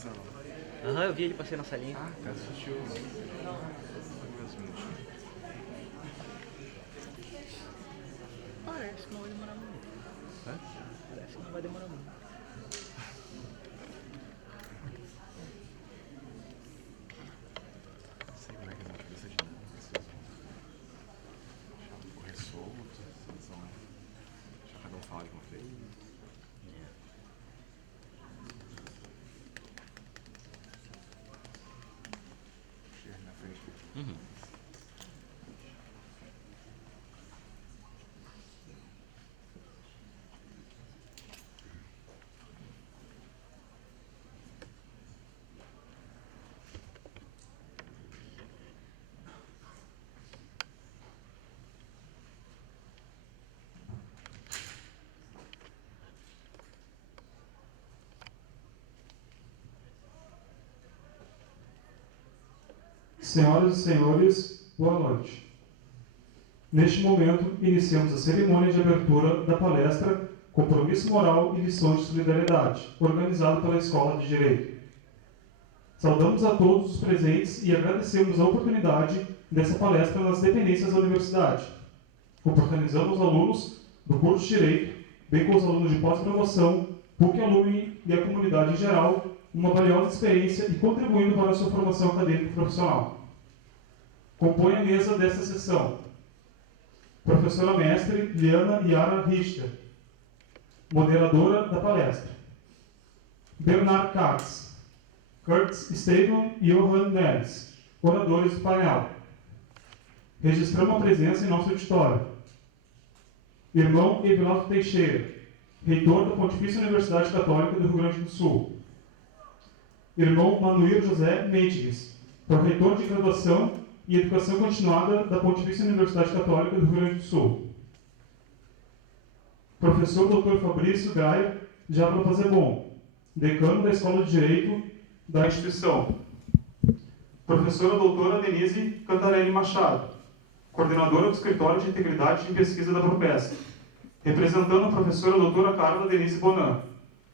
sala? Aham, eu vi ele passei na salinha. Ah, tá, assistiu. Parece que não vai demorar muito. Hã? Parece que não vai demorar muito. Não sei como é que eles vão fazer essa dinâmica, se eles vão correr solto, se eles vão deixar cada um falar de uma vez. Chega na frente. Senhoras e senhores, boa noite. Neste momento, iniciamos a cerimônia de abertura da palestra Compromisso Moral e Lição de Solidariedade, organizada pela Escola de Direito. Saudamos a todos os presentes e agradecemos a oportunidade dessa palestra nas dependências da universidade. Oportunizamos alunos do curso de Direito, bem como os alunos de pós-graduação, PUC Alumni e a comunidade em geral, uma valiosa experiência e contribuindo para a sua formação acadêmica e profissional. Compõe a mesa desta sessão professora mestre Liana Yara Richter, moderadora da palestra, Bernard Katz, Kurtz Stedman e Johan Neves, oradores do painel. Registramos a presença em nosso auditório. Irmão Evilauto Teixeira, reitor da Pontifícia Universidade Católica do Rio Grande do Sul. Irmão Manuel José Mendes, pró-reitor de graduação e educação continuada da Pontifícia Universidade Católica do Rio Grande do Sul. Professor Dr. Fabrício Gaia de Abrapazebon, decano da Escola de Direito da instituição. Professora doutora Denise Cantarelli Machado, coordenadora do Escritório de Integridade e Pesquisa da Propesc, representando a professora doutora Carla Denise Bonan,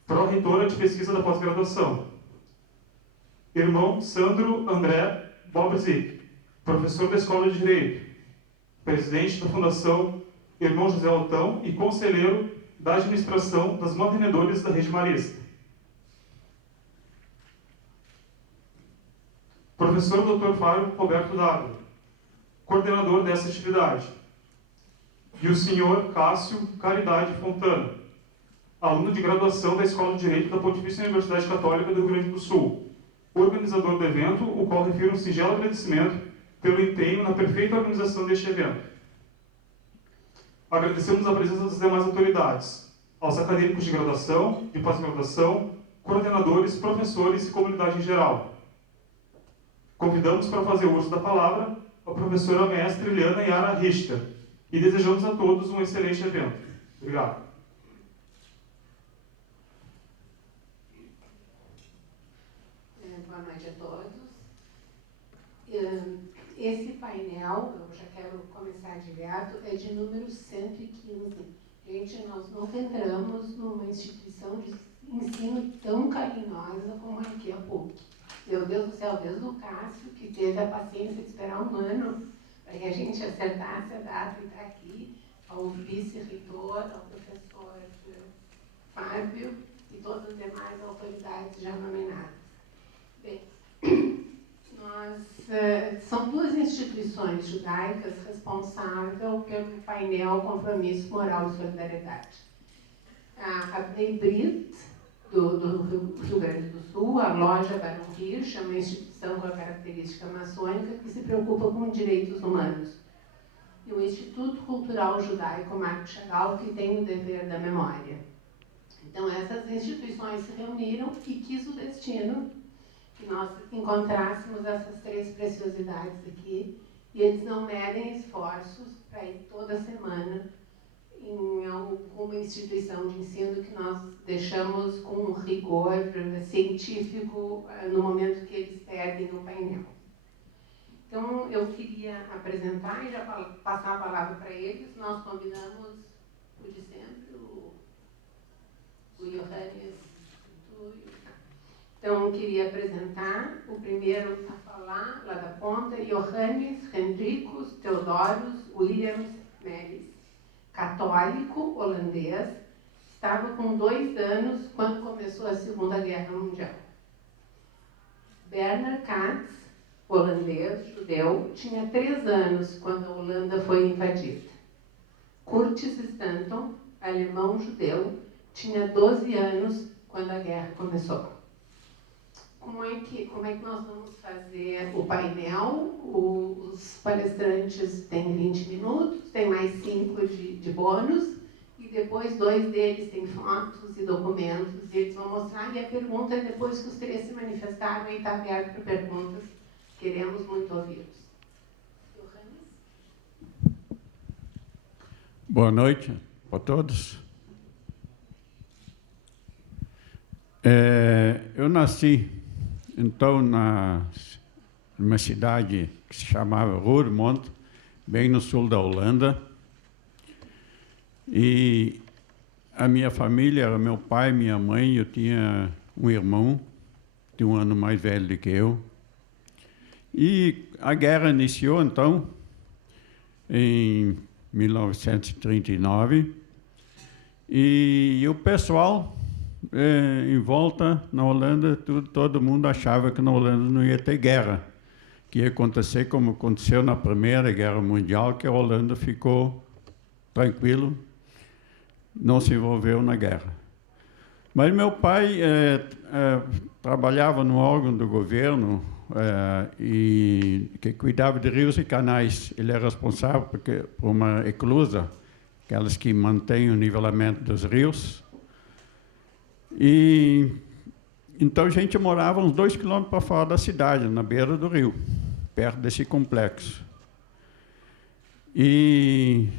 pró-reitora de pesquisa da pós-graduação. Irmão Sandro André Bobzik, professor da Escola de Direito, presidente da Fundação Irmão José Altão e conselheiro da administração das mantenedores da Rede Marista. Professor Dr. Fábio Roberto Dávila, coordenador dessa atividade. E o senhor Cássio Caridade Fontana, aluno de graduação da Escola de Direito da Pontifícia Universidade Católica do Rio Grande do Sul, organizador do evento, o qual refiro um singelo agradecimento pelo empenho na perfeita organização deste evento. Agradecemos a presença das demais autoridades, aos acadêmicos de graduação, de pós-graduação, coordenadores, professores e comunidade em geral. Convidamos para fazer uso da palavra a professora mestre Liana Yara Richter e desejamos a todos um excelente evento. Obrigado. Boa noite a todos. Esse painel, eu já quero começar direto, é de número 115. Gente, nós nunca entramos numa instituição de ensino tão carinhosa como aqui a PUC. Meu Deus do céu, desde o Cássio, que teve a paciência de esperar um ano para que a gente acertasse a data e está aqui, ao vice-reitor, ao professor Fábio e todas as demais autoridades já nominadas. Bem, são duas instituições judaicas responsáveis pelo painel Compromisso Moral e Solidariedade. A Bnei Brit, do Rio Grande do Sul, a Loja Barão Hirsch, uma instituição com a característica maçônica que se preocupa com direitos humanos. E o Instituto Cultural Judaico Marco Chagall, que tem o dever da memória. Então, essas instituições se reuniram e quis o destino que nós encontrássemos essas três preciosidades aqui, e eles não medem esforços para ir toda semana em alguma instituição de ensino que nós deixamos com um rigor científico no momento que eles pedem no painel. Então, eu queria apresentar e já passar a palavra para eles. Nós convidamos o de sempre, o Johannes. Então, eu queria apresentar o primeiro a falar, lá da ponta, Johannes Hendrikus Theodorus Williams Melis, católico holandês, estava com 2 anos quando começou a Segunda Guerra Mundial. Bernard Katz, holandês, judeu, tinha 3 anos quando a Holanda foi invadida. Curtis Stanton, alemão judeu, tinha 12 anos quando a guerra começou. Como é que nós vamos fazer o painel? Os palestrantes têm 20 minutos, tem mais 5 de bônus, e depois 2 deles têm fotos e documentos, e eles vão mostrar, e a pergunta é depois que os 3 se manifestaram, e está aberto para perguntas. Queremos muito ouvi-los. Johannes? Boa noite a todos. Eu nasci, então, numa cidade que se chamava Roermond, bem no sul da Holanda. E a minha família era meu pai, minha mãe, eu tinha um irmão, de 1 ano mais velho do que eu. E a guerra iniciou, então, em 1939, e o pessoal em volta na Holanda, todo mundo achava que na Holanda não ia ter guerra, que ia acontecer como aconteceu na Primeira Guerra Mundial, que a Holanda ficou tranquilo, não se envolveu na guerra. Mas meu pai trabalhava no órgão do governo e que cuidava de rios e canais. Ele é responsável por uma eclusa, aquelas que mantêm o nivelamento dos rios. E então a gente morava uns 2 quilômetros para fora da cidade, na beira do rio, perto desse complexo. E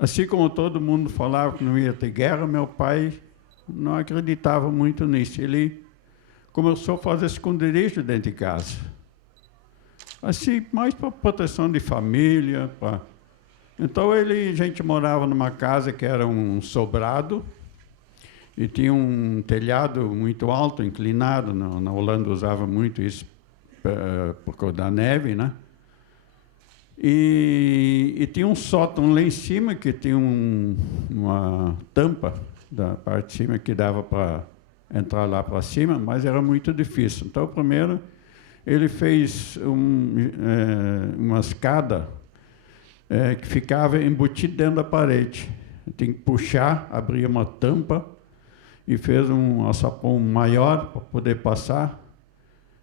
assim como todo mundo falava que não ia ter guerra, meu pai não acreditava muito nisso. Ele começou a fazer esconderijo dentro de casa. Assim, mais para proteção de família. Então, a gente morava numa casa que era um sobrado e tinha um telhado muito alto, inclinado. Na Holanda usava muito isso por causa da neve, né? E tinha um sótão lá em cima, que tinha uma tampa da parte de cima que dava para entrar lá para cima, mas era muito difícil. Então, primeiro, ele fez uma escada que ficava embutida dentro da parede. Tem que puxar, abrir uma tampa e fez um alçapão maior para poder passar.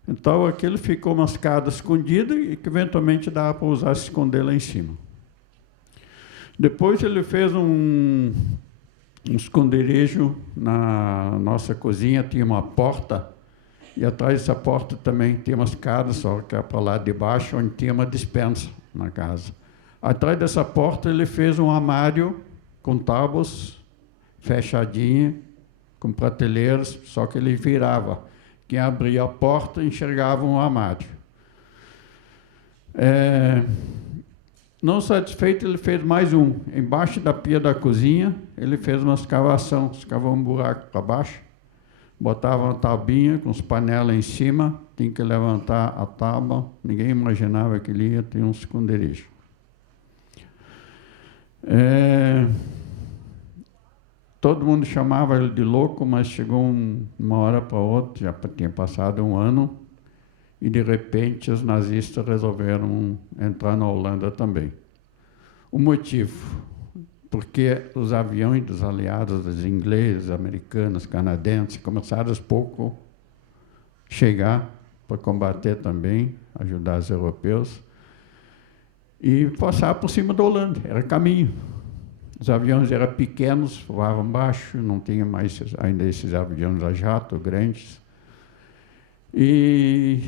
Então, aquilo ficou uma escada escondida e que eventualmente dava para usar, se esconder lá em cima. Depois ele fez um esconderijo na nossa cozinha, tinha uma porta, e atrás dessa porta também tinha uma escada, só que era para lá de baixo, onde tinha uma despensa na casa. Atrás dessa porta ele fez um armário com tábuas, fechadinho, com prateleiras, só que ele virava. Quem abria a porta enxergava um armário. Não satisfeito, ele fez mais um. Embaixo da pia da cozinha, ele fez uma escavação, escavou um buraco para baixo, botava uma taubinha com as panelas em cima, tinha que levantar a tábua, ninguém imaginava que ele ia ter um esconderijo. Todo mundo chamava ele de louco, mas chegou uma hora para outra, já tinha passado 1 ano, e de repente os nazistas resolveram entrar na Holanda também. O motivo, porque os aviões dos aliados, dos ingleses, americanos, canadenses, começaram aos poucos a chegar para combater também, ajudar os europeus, e passar por cima da Holanda, era caminho. Os aviões eram pequenos, voavam baixo, não tinha mais ainda esses aviões a jato grandes. E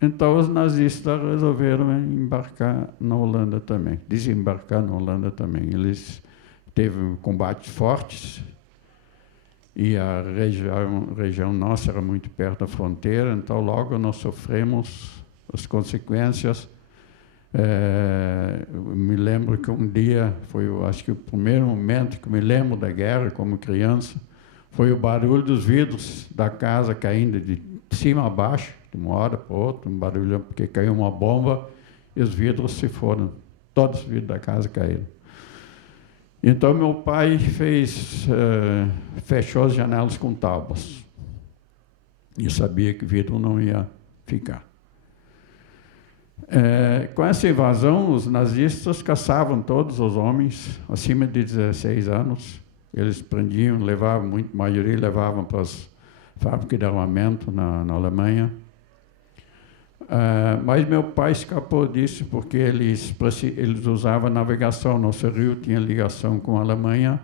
então os nazistas resolveram embarcar na Holanda também, desembarcar na Holanda também. Eles teve combates fortes e a região nossa era muito perto da fronteira, então logo nós sofremos as consequências. Eu me lembro que um dia foi, acho que o primeiro momento que me lembro da guerra como criança, foi o barulho dos vidros da casa caindo de cima a baixo, de uma hora para outra, um barulho, porque caiu uma bomba e os vidros se foram, todos os vidros da casa caíram. Então meu pai fechou as janelas com tábuas e sabia que o vidro não ia ficar. Com essa invasão, os nazistas caçavam todos os homens acima de 16 anos. Eles prendiam, levavam, a maioria levavam para as fábricas de armamento na Alemanha. Mas meu pai escapou disso porque eles usavam navegação. Nosso rio tinha ligação com a Alemanha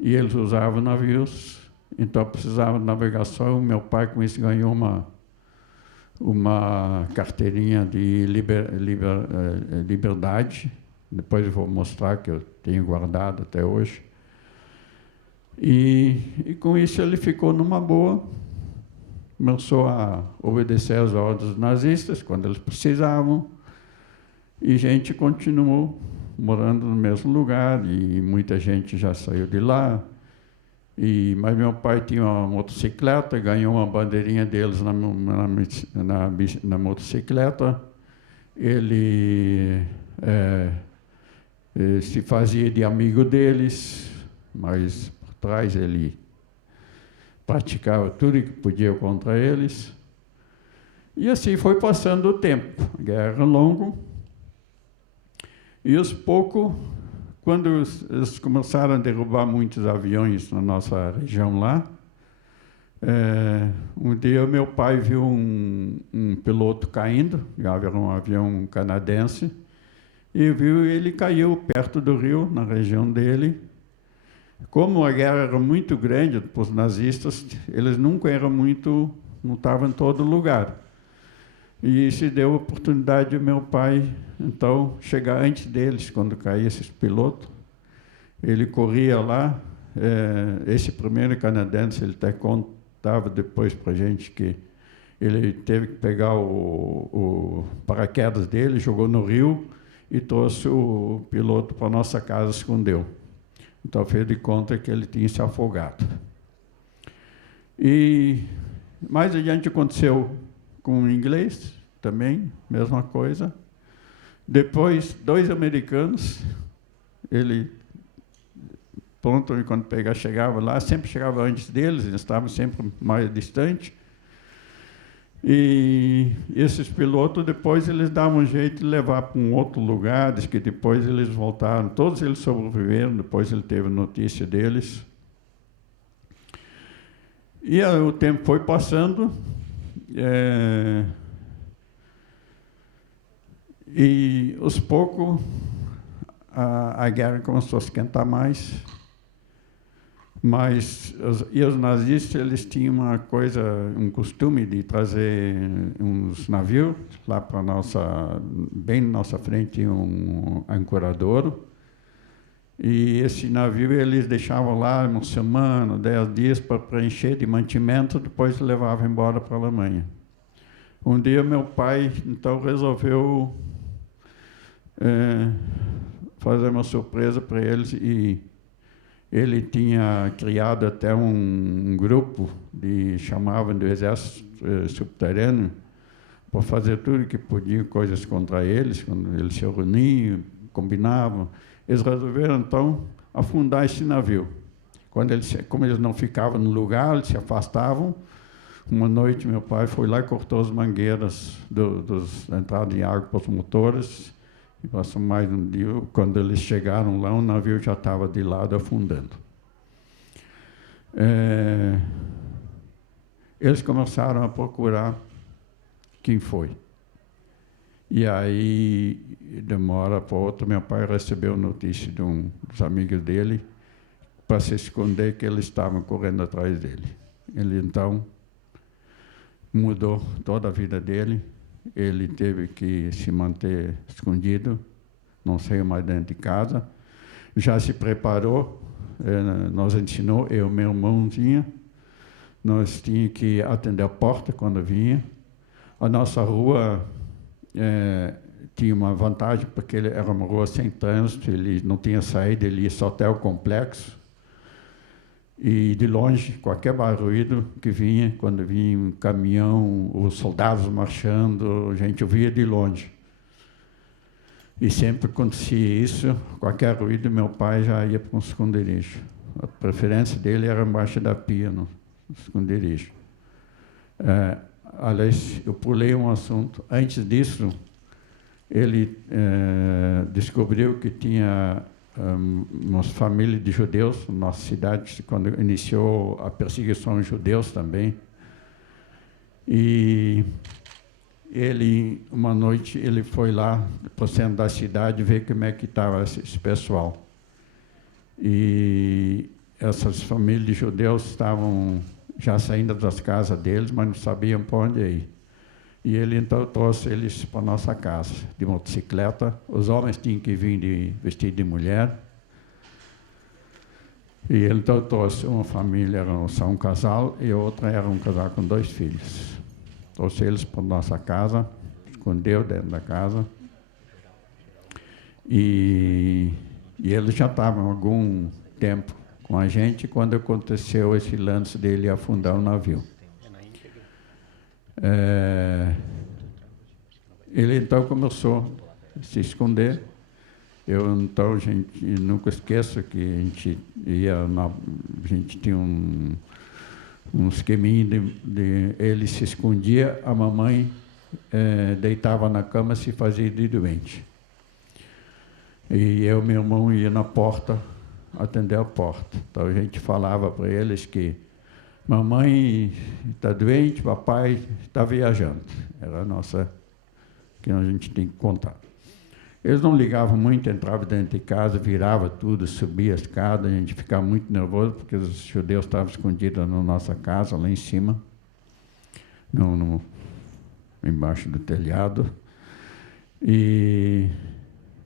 e eles usavam navios, então precisavam de navegação. Meu pai, com isso, ganhou uma carteirinha de liberdade. Depois eu vou mostrar, que eu tenho guardado até hoje. E com isso ele ficou numa boa. Começou a obedecer às ordens nazistas quando eles precisavam, e a gente continuou morando no mesmo lugar, e muita gente já saiu de lá. Mas meu pai tinha uma motocicleta, ganhou uma bandeirinha deles na motocicleta. Ele se fazia de amigo deles, mas por trás ele praticava tudo que podia contra eles. E assim foi passando o tempo. A guerra era longa. E aos poucos, quando eles começaram a derrubar muitos aviões na nossa região lá, um dia meu pai viu um piloto caindo, já era um avião canadense, e viu ele caiu perto do rio, na região dele. Como a guerra era muito grande para os nazistas, eles nunca eram não estavam em todo lugar. E se deu a oportunidade de meu pai, então, chegar antes deles, quando caía esses pilotos. Ele corria lá. Esse primeiro canadense, ele até contava depois para a gente que ele teve que pegar o paraquedas dele, jogou no rio e trouxe o piloto para a nossa casa, escondeu. Então, fez de conta que ele tinha se afogado. E mais adiante aconteceu com o inglês, também, mesma coisa. Depois, 2 americanos, ele, pronto, quando chegava lá, sempre chegava antes deles, eles estavam sempre mais distantes. E esses pilotos, depois, eles davam um jeito de levar para um outro lugar, diz que depois eles voltaram, todos eles sobreviveram, depois ele teve notícia deles. E o tempo foi passando, e aos poucos a guerra começou a esquentar mais. Mas os nazistas, eles tinham um costume de trazer uns navios lá para bem na nossa frente tinha um ancoradouro, e esse navio eles deixavam lá uma semana, 10 dias para preencher de mantimento, depois levavam embora para a Alemanha. Um dia meu pai então resolveu fazer uma surpresa para eles, e ele tinha criado até um grupo, chamavam de exército subterrâneo, para fazer tudo que podia, coisas contra eles, quando eles se reuniam, combinavam. Eles resolveram, então, afundar esse navio. Como eles não ficavam no lugar, eles se afastavam. Uma noite, meu pai foi lá e cortou as mangueiras da entrada de água para os motores. E passou mais um dia, quando eles chegaram lá, o navio já estava de lado, afundando. Eles começaram a procurar quem foi. E aí, de uma hora para outra, meu pai recebeu notícia de dos amigos dele, para se esconder, que eles estavam correndo atrás dele. Ele, então, mudou toda a vida dele. Ele teve que se manter escondido, não saiu mais dentro de casa. Já se preparou, nos ensinou, eu e meu irmãozinho, nós tínhamos que atender a porta quando vinha. A nossa rua tinha uma vantagem, porque era uma rua sem trânsito, ele não tinha saída, ele ia só até o complexo. E de longe, qualquer barulho que vinha, quando vinha um caminhão, os soldados marchando, a gente ouvia de longe. E sempre acontecia isso, qualquer ruído, meu pai já ia para um esconderijo. A preferência dele era embaixo da pia, no esconderijo. Aliás, eu pulei um assunto. Antes disso, ele descobriu que tinha uma família de judeus na nossa cidade, quando iniciou a perseguição aos judeus também. E ele, uma noite, ele foi lá para o centro da cidade ver como é que estava esse pessoal. E essas famílias de judeus estavam já saindo das casas deles, mas não sabiam para onde ir. E ele, então, trouxe eles para a nossa casa, de motocicleta. Os homens tinham que vir vestidos de mulher. E ele, então, trouxe uma família, era só um casal, e outra era um casal com 2 filhos. Trouxe eles para a nossa casa, escondeu dentro da casa. E eles já estavam há algum tempo com a gente quando aconteceu esse lance dele afundar o navio. Ele então começou a se esconder. Eu então, gente, nunca esqueço que a gente tinha um esqueminha ele se escondia, a mamãe deitava na cama, se fazia de doente. E eu e meu irmão ia na porta atender a porta. Então a gente falava para eles que mamãe está doente, papai está viajando. Era a nossa, que a gente tem que contar. Eles não ligavam muito, entravam dentro de casa, virava tudo, subia a escada, a gente ficava muito nervoso, porque os judeus estavam escondidos na nossa casa, lá em cima, embaixo do telhado.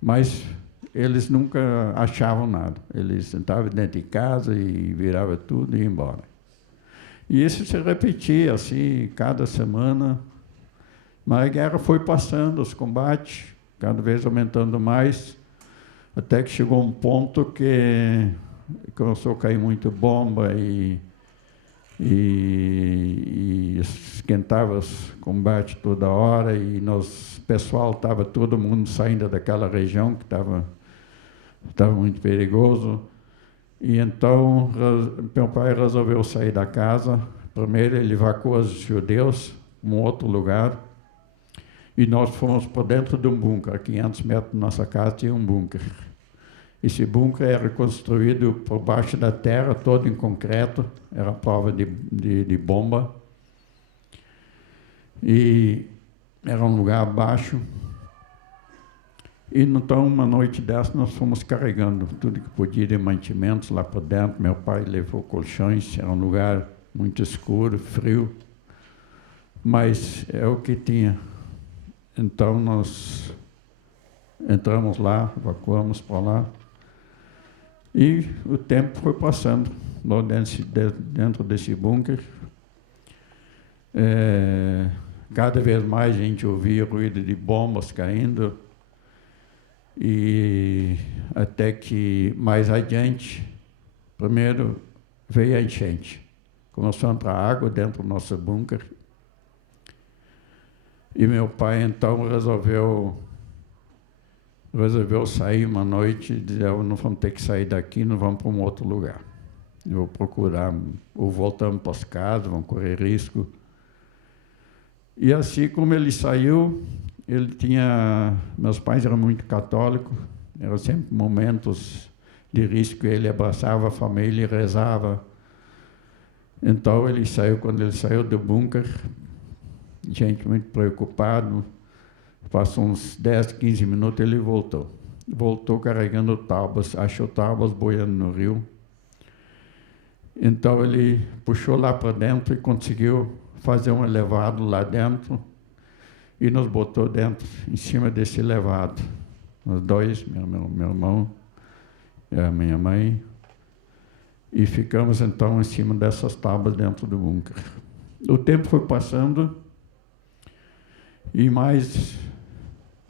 Mas eles nunca achavam nada. Eles entravam dentro de casa e viravam tudo e iam embora. E isso se repetia assim, cada semana. Mas a guerra foi passando, os combates, cada vez aumentando mais, até que chegou um ponto que começou a cair muito bomba e esquentava os combates toda hora, e o pessoal estava todo mundo saindo daquela região que estava muito perigoso. E então meu pai resolveu sair da casa. Primeiro ele evacuou os judeus para um outro lugar, e nós fomos para dentro de um bunker. A 500 metros da nossa casa tinha um bunker. Esse bunker era construído por baixo da terra, todo em concreto, era prova de bomba. E era um lugar baixo. E então, uma noite dessa, nós fomos carregando tudo que podia de mantimentos lá para dentro. Meu pai levou colchões, era um lugar muito escuro, frio, mas é o que tinha. Então, nós entramos lá, evacuamos para lá, e o tempo foi passando lá dentro desse bunker. Cada vez mais a gente ouvia ruído de bombas caindo, e até que, mais adiante, primeiro veio a enchente. Começou a entrar água dentro do nosso bunker. E meu pai, então, resolveu sair uma noite e dizer: não vamos ter que sair daqui, não vamos para um outro lugar. Eu vou procurar, ou voltamos para as casas, vamos correr risco. E assim como ele saiu, meus pais eram muito católicos, eram sempre momentos de risco, ele abraçava a família e rezava. Então quando ele saiu do bunker, gente muito preocupado, passou uns 10, 15 minutos, ele voltou carregando tábuas, achou tábuas boiando no rio. Então ele puxou lá para dentro e conseguiu fazer um elevado lá dentro, e nos botou dentro, em cima desse elevado. Nós dois, meu irmão e a minha mãe, e ficamos então em cima dessas tábuas dentro do bunker. O tempo foi passando, e mais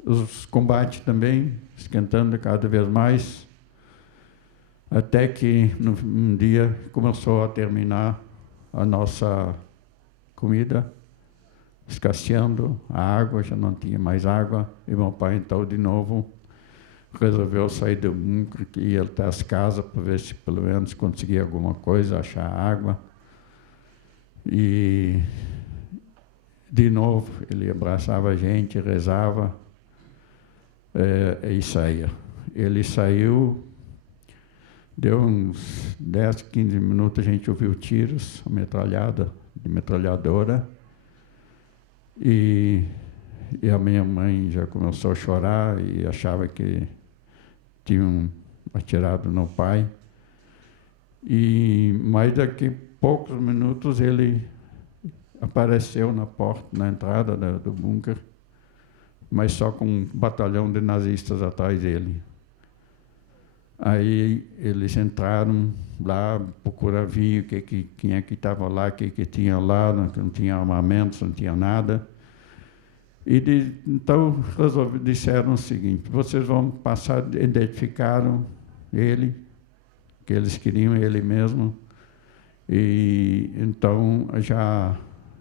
os combates também, esquentando cada vez mais. Até que, um dia, começou a terminar a nossa comida, escasseando, a água, já não tinha mais água, e meu pai, então, de novo, resolveu sair do bunker, ir até as casas para ver se, pelo menos, conseguia alguma coisa, achar água. E, de novo, ele abraçava a gente, rezava, e saía. Ele saiu, deu uns 10, 15 minutos, a gente ouviu tiros, de metralhadora, e a minha mãe já começou a chorar e achava que tinham atirado no pai. Mas daqui a poucos minutos ele apareceu na porta, na entrada do bunker, mas só com um batalhão de nazistas atrás dele. Aí eles entraram lá, procuraram ver quem é que estava lá, o que tinha lá, não tinha armamentos, não tinha nada. Então disseram o seguinte: vocês vão passar, identificaram ele, que eles queriam ele mesmo, e então já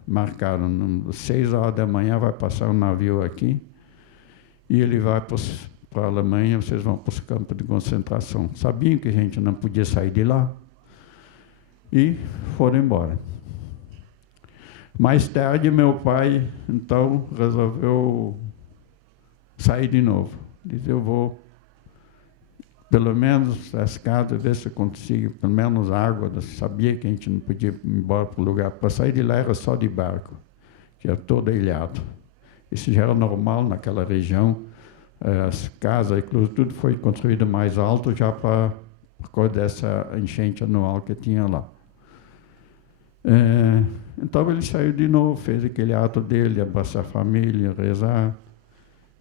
marcaram, às 6 horas da manhã vai passar um navio aqui, e ele vai para a Alemanha, vocês vão para os campos de concentração. Sabiam que a gente não podia sair de lá, e foram embora. Mais tarde, meu pai, então, resolveu sair de novo. Disse: eu vou, pelo menos, as casas, ver se eu consigo, pelo menos água. Eu sabia que a gente não podia ir embora para o lugar. Para sair de lá era só de barco, que era todo ilhado. Isso já era normal naquela região. As casas, inclusive, tudo foi construído mais alto já por causa dessa enchente anual que tinha lá. Então ele saiu de novo, fez aquele ato dele, abraçar a família, rezar,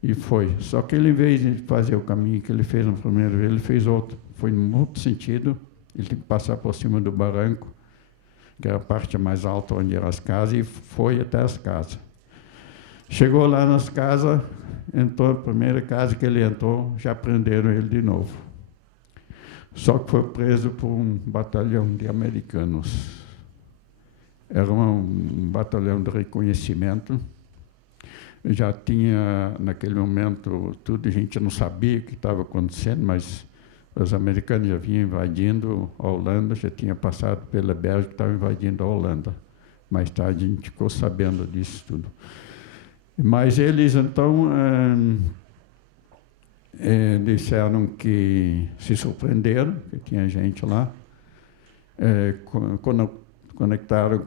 e foi. Só que ele, em vez de fazer o caminho que ele fez no primeiro vez, ele fez outro. Foi no outro sentido, ele tem que passar por cima do barranco, que era a parte mais alta onde eram as casas, e foi até as casas. Chegou lá nas casas, entrou, a primeira casa que ele entrou, já prenderam ele de novo. Só que foi preso por um batalhão de americanos. Era um batalhão de reconhecimento. Já tinha, naquele momento, tudo, a gente não sabia o que estava acontecendo, mas os americanos já vinham invadindo a Holanda, já tinha passado pela Bélgica, estava invadindo a Holanda. Mais tarde a gente ficou sabendo disso tudo. Mas eles, então, disseram que se surpreenderam, que tinha gente lá, conectaram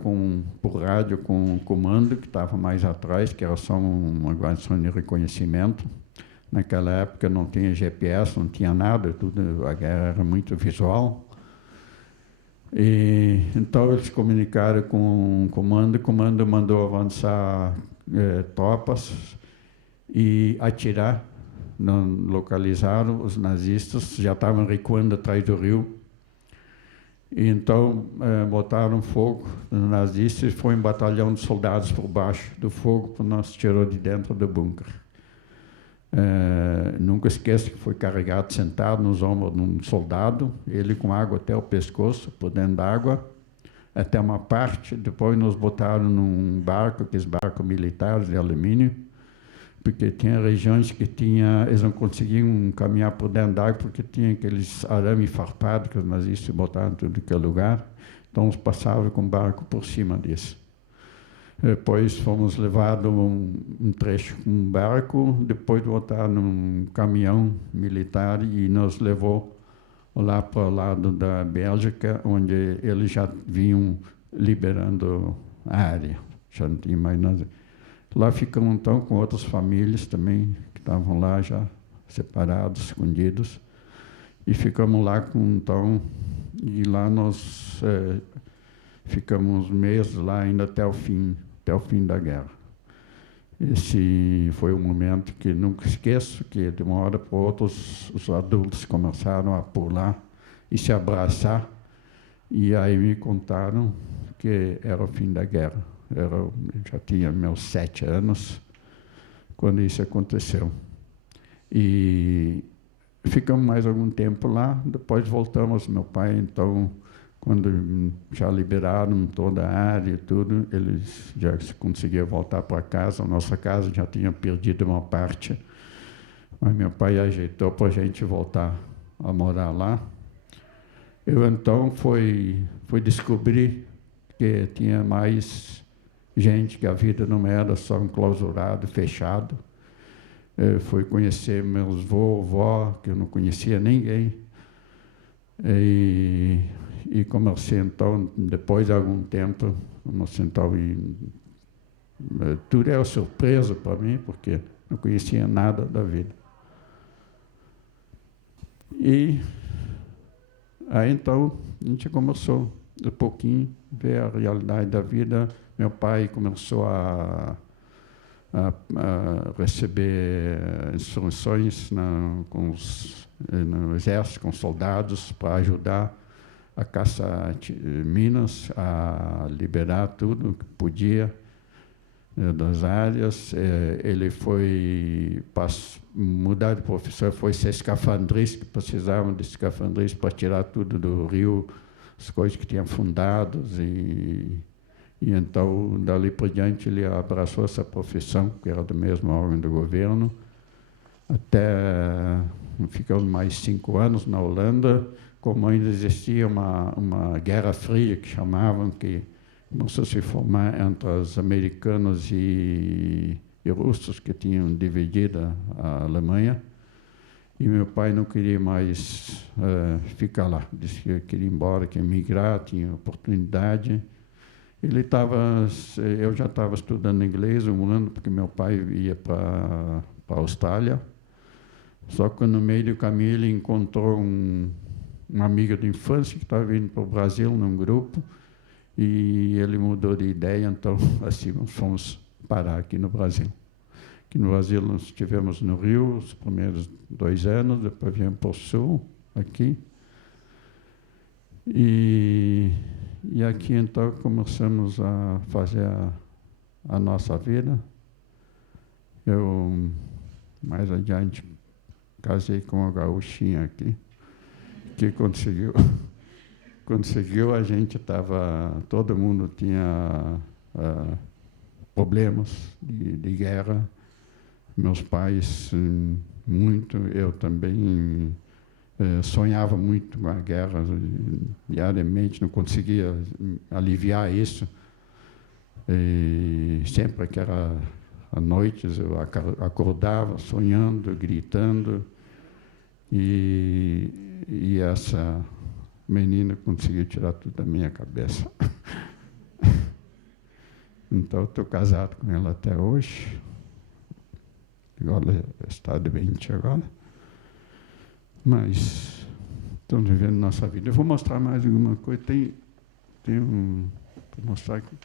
por rádio com o comando que estava mais atrás, que era só uma guarnição de reconhecimento. Naquela época não tinha GPS, não tinha nada, tudo, a guerra era muito visual. E então eles comunicaram com o comando mandou avançar tropas e atirar. Não localizaram os nazistas, já estavam recuando atrás do rio. E então botaram fogo nos nazistas, e foi um batalhão de soldados por baixo do fogo, que nós tirou de dentro do bunker. Nunca esqueço que foi carregado, sentado nos ombros de um soldado, ele com água até o pescoço, por dentro d'água, até uma parte. Depois nos botaram num barco, aqueles barcos militares de alumínio, porque tinha regiões que eles não conseguiam caminhar por dentro d'água, porque tinha aqueles arame farpado que os nazistas botaram em tudo que é lugar. Então, eles passavam com o barco por cima disso. Depois fomos levados um trecho com um barco, depois botaram num caminhão militar e nos levou lá para o lado da Bélgica, onde eles já vinham liberando a área. Já não tinha mais nada. Lá ficamos, então, com outras famílias também, que estavam lá já separados, escondidos. E ficamos lá e lá nós ficamos meses lá ainda até o fim da guerra. Esse foi um momento que nunca esqueço, que de uma hora para outra os adultos começaram a pular e se abraçar, e aí me contaram que era o fim da guerra. Eu já tinha meus 7 anos quando isso aconteceu. E ficamos mais algum tempo lá, depois voltamos. Meu pai, então, quando já liberaram toda a área e tudo, eles já conseguiam voltar para casa. A nossa casa já tinha perdido uma parte, mas meu pai ajeitou para a gente voltar a morar lá. Eu, então, fui descobrir que tinha mais gente, que a vida não era só enclausurado, fechado. Fui conhecer meus vovó, que eu não conhecia ninguém. E comecei, então, depois de algum tempo, então, tudo era surpresa para mim, porque não conhecia nada da vida. E aí, então, a gente começou, de pouquinho, a ver a realidade da vida. Meu pai começou a receber instruções no exército, com soldados, para ajudar a caçar minas, a liberar tudo que podia das áreas. Ele foi mudar de profissão, foi ser escafandrista, que precisavam de escafandrista para tirar tudo do rio, as coisas que tinham afundadas. E então, dali por diante, ele abraçou essa profissão, que era do mesmo órgão do governo, até ficamos mais 5 anos na Holanda. Como ainda existia uma guerra fria, que chamavam, que começou a se formar entre os americanos e russos, que tinham dividido a Alemanha, e meu pai não queria mais ficar lá, disse que queria ir embora, queria migrar, tinha oportunidade. Eu já estava estudando inglês 1 ano, porque meu pai ia para a Austrália. Só que no meio do caminho ele encontrou uma amiga de infância que estava vindo para o Brasil num grupo, e ele mudou de ideia, então assim fomos parar aqui no Brasil. Aqui no Brasil nós estivemos no Rio os primeiros 2 anos, depois viemos para o Sul, aqui. E aqui, então, começamos a fazer a nossa vida. Eu, mais adiante, casei com uma gaúchinha aqui, que conseguiu, a gente estava, todo mundo tinha problemas de guerra. Meus pais, muito, eu também. Sonhava muito com a guerra, diariamente, não conseguia aliviar isso. E sempre que era à noite, eu acordava sonhando, gritando, e essa menina conseguiu tirar tudo da minha cabeça. Então, estou casado com ela até hoje. Agora está doente agora. Mas estamos vivendo nossa vida. Eu vou mostrar mais alguma coisa. Vou mostrar aqui.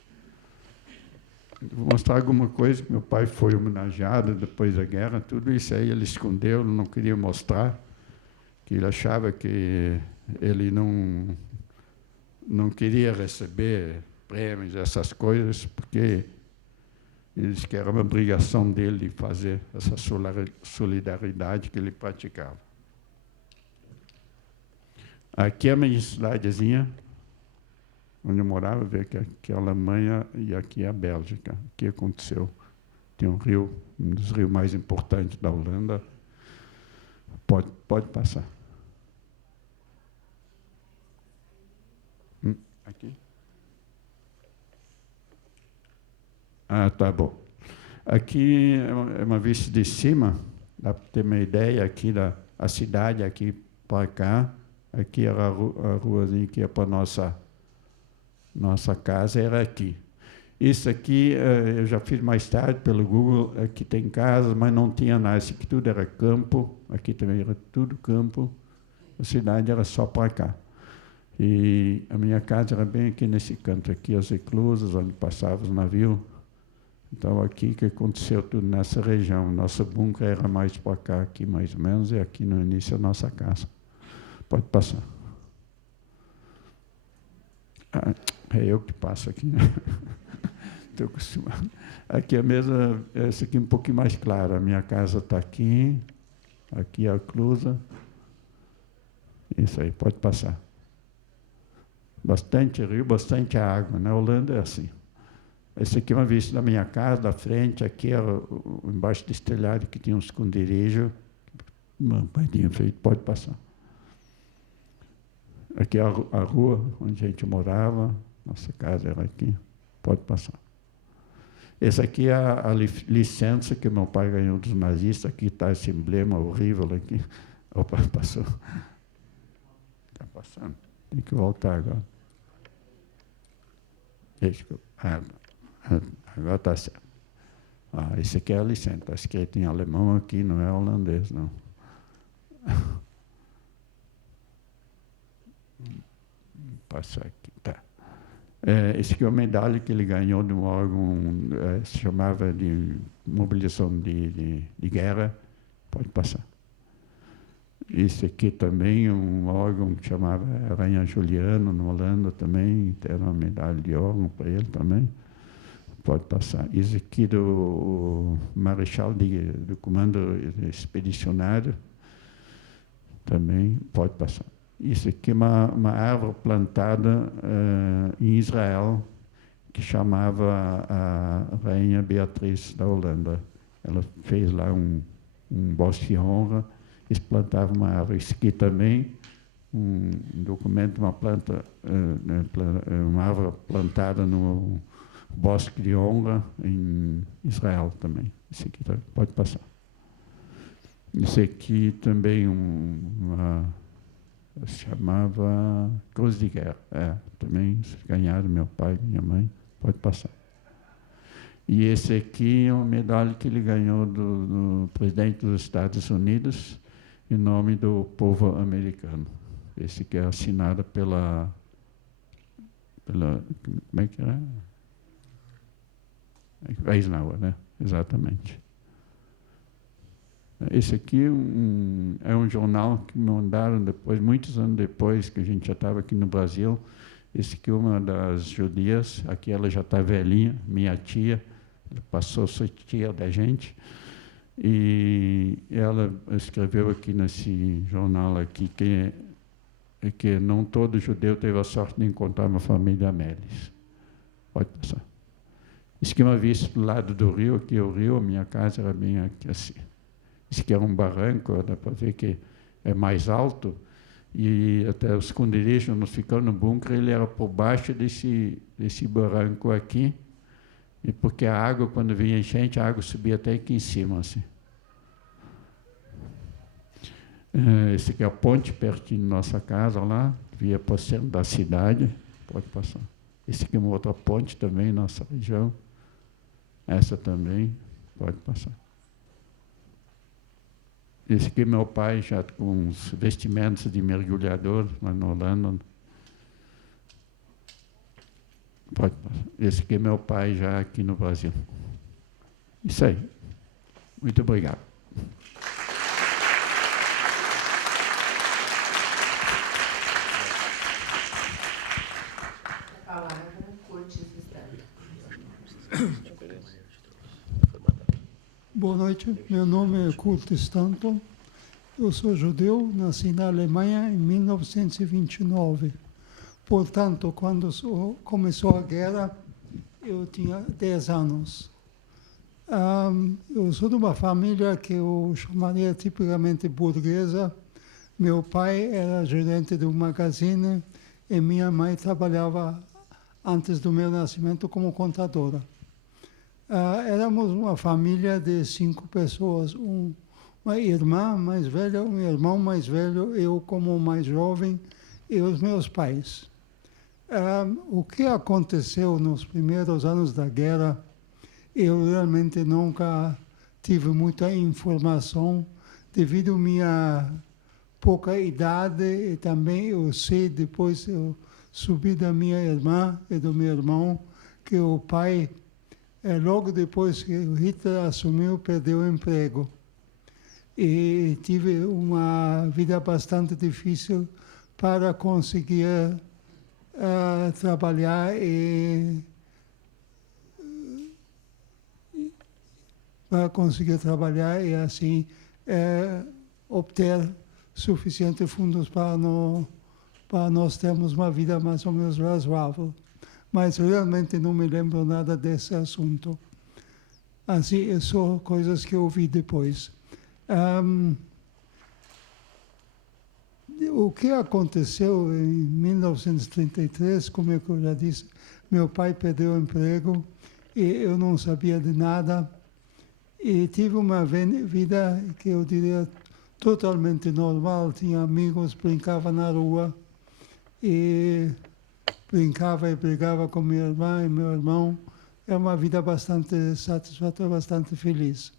Vou mostrar alguma coisa que meu pai foi homenageado depois da guerra. Tudo isso aí ele escondeu, ele não queria mostrar, que ele achava que ele não queria receber prêmios, essas coisas, porque ele disse que era uma obrigação dele de fazer essa solidariedade que ele praticava. Aqui é a minha cidadezinha, onde eu morava, ver que aqui é a Alemanha e aqui é a Bélgica. Aqui aconteceu. Tem um rio, um dos rios mais importantes da Holanda. Pode passar. Aqui? Ah, tá bom. Aqui é uma vista de cima, dá para ter uma ideia aqui a cidade, aqui para cá. Aqui era a ruazinha que ia para a nossa casa, era aqui. Isso aqui eu já fiz mais tarde pelo Google, aqui tem casas, mas não tinha nada, isso aqui tudo era campo, aqui também era tudo campo, a cidade era só para cá. E a minha casa era bem aqui nesse canto, aqui as eclusas, onde passavam os navios. Então, aqui que aconteceu tudo nessa região. Nosso bunker era mais para cá, aqui mais ou menos, e aqui no início a nossa casa. Pode passar. É eu que passo aqui, né? Estou acostumado. Aqui a mesa, essa aqui um pouquinho mais clara. A minha casa está aqui, aqui a eclusa, Isso aí, pode passar. Bastante rio, bastante água. Na Holanda é assim. Esse aqui é uma vista da minha casa, da frente. Aqui era embaixo desse telhado que tinha um esconderijo. Uma paredinha feita, pode passar. Aqui é a rua onde a gente morava. Nossa casa era aqui. Pode passar. Essa aqui é a licença que meu pai ganhou dos nazistas. Aqui está esse emblema horrível aqui. Opa, passou. Está passando. Tem que voltar agora. Agora está certo. Esse aqui é a licença. Está escrito em alemão aqui, não é holandês, não. Passar aqui, tá. Esse aqui é uma medalha que ele ganhou de um órgão, se chamava de mobilização de guerra. Pode passar. Esse aqui também, um órgão que chamava Aranha Juliano, na Holanda também, era uma medalha de órgão para ele também. Pode passar. Esse aqui do Marechal do Comando Expedicionário, também pode passar. Isso aqui é uma árvore plantada em Israel, que chamava a Rainha Beatriz da Holanda. Ela fez lá um bosque de honra, eles plantavam uma árvore. Isso aqui também, um documento, uma árvore plantada no bosque de honra em Israel também. Isso aqui pode passar. Isso aqui também se chamava Cruz de Guerra. Também ganharam meu pai e minha mãe. Pode passar. E esse aqui é uma medalha que ele ganhou do presidente dos Estados Unidos em nome do povo americano. Esse aqui é assinado pela como é que é? Eisenhower, né? Exatamente. Esse aqui é um jornal que me mandaram depois, muitos anos depois, que a gente já estava aqui no Brasil. Esse aqui é uma das judias, aqui ela já está velhinha, minha tia, ela passou a ser tia da gente, e ela escreveu aqui nesse jornal aqui que não todo judeu teve a sorte de encontrar uma família Amélis. Pode passar. Isso aqui é uma vista do lado do rio, aqui é o rio, a minha casa era bem aqui assim. Isso aqui é um barranco, dá para ver que é mais alto, e até o esconderijo, nós ficamos no bunker, ele era por baixo desse barranco aqui, e porque a água, quando vinha enchente, a água subia até aqui em cima, assim. Esse aqui é a ponte pertinho da nossa casa lá, via para o centro da cidade, pode passar. Esse aqui é uma outra ponte também, nossa região. Essa também, pode passar. Esse aqui é meu pai, já com os vestimentos de mergulhador, lá na Holanda. Pode passar. Esse aqui é meu pai, já aqui no Brasil. Isso aí. Muito obrigado. A palavra, Curtis Stanton. Boa noite, meu nome é Kurt Stanton, eu sou judeu, nasci na Alemanha em 1929. Portanto, quando começou a guerra, eu tinha 10 anos. Eu sou de uma família que eu chamaria tipicamente burguesa. Meu pai era gerente de um magazine e minha mãe trabalhava, antes do meu nascimento, como contadora. Éramos uma família de 5 pessoas, uma irmã mais velha, um irmão mais velho, eu como mais jovem e os meus pais. O que aconteceu nos primeiros anos da guerra, eu realmente nunca tive muita informação, devido à minha pouca idade, e também eu sei, depois eu soube da minha irmã e do meu irmão, que o pai, logo depois que o Hitler assumiu, perdeu o emprego. E tive uma vida bastante difícil para conseguir trabalhar e assim obter suficientes fundos para nós termos uma vida mais ou menos razoável. Mas realmente não me lembro nada desse assunto. Assim, são coisas que eu ouvi depois. O que aconteceu em 1933, como eu já disse, meu pai perdeu o emprego e eu não sabia de nada. E tive uma vida que eu diria totalmente normal. Tinha amigos, brincava na rua e brincava e brigava com minha irmã e meu irmão. É uma vida bastante satisfatória, bastante feliz.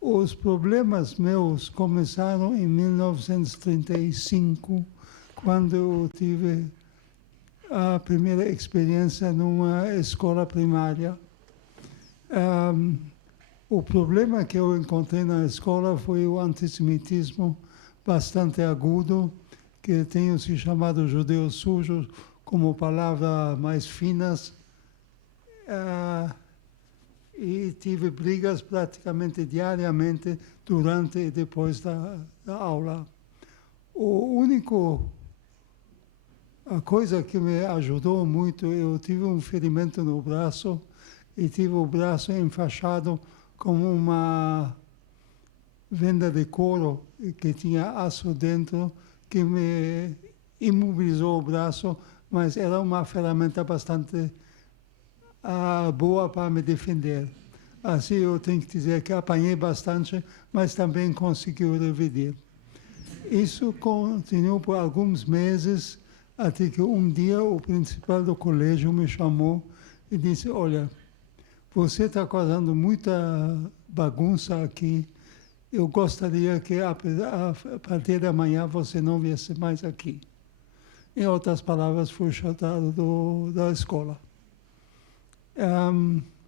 Os problemas meus começaram em 1935, quando eu tive a primeira experiência numa escola primária. O problema que eu encontrei na escola foi o antissemitismo bastante agudo, que tem se chamado judeus sujos, como palavras mais finas. E tive brigas praticamente diariamente durante e depois da aula. A coisa que me ajudou muito, eu tive um ferimento no braço e tive o braço enfaixado com uma venda de couro que tinha aço dentro, que me imobilizou o braço, mas era uma ferramenta bastante boa para me defender. Assim, eu tenho que dizer que apanhei bastante, mas também consegui reverter. Isso continuou por alguns meses, até que um dia o principal do colégio me chamou e disse: olha, você está causando muita bagunça aqui. Eu gostaria que a partir de amanhã você não viesse mais aqui. Em outras palavras, fui chutado da escola.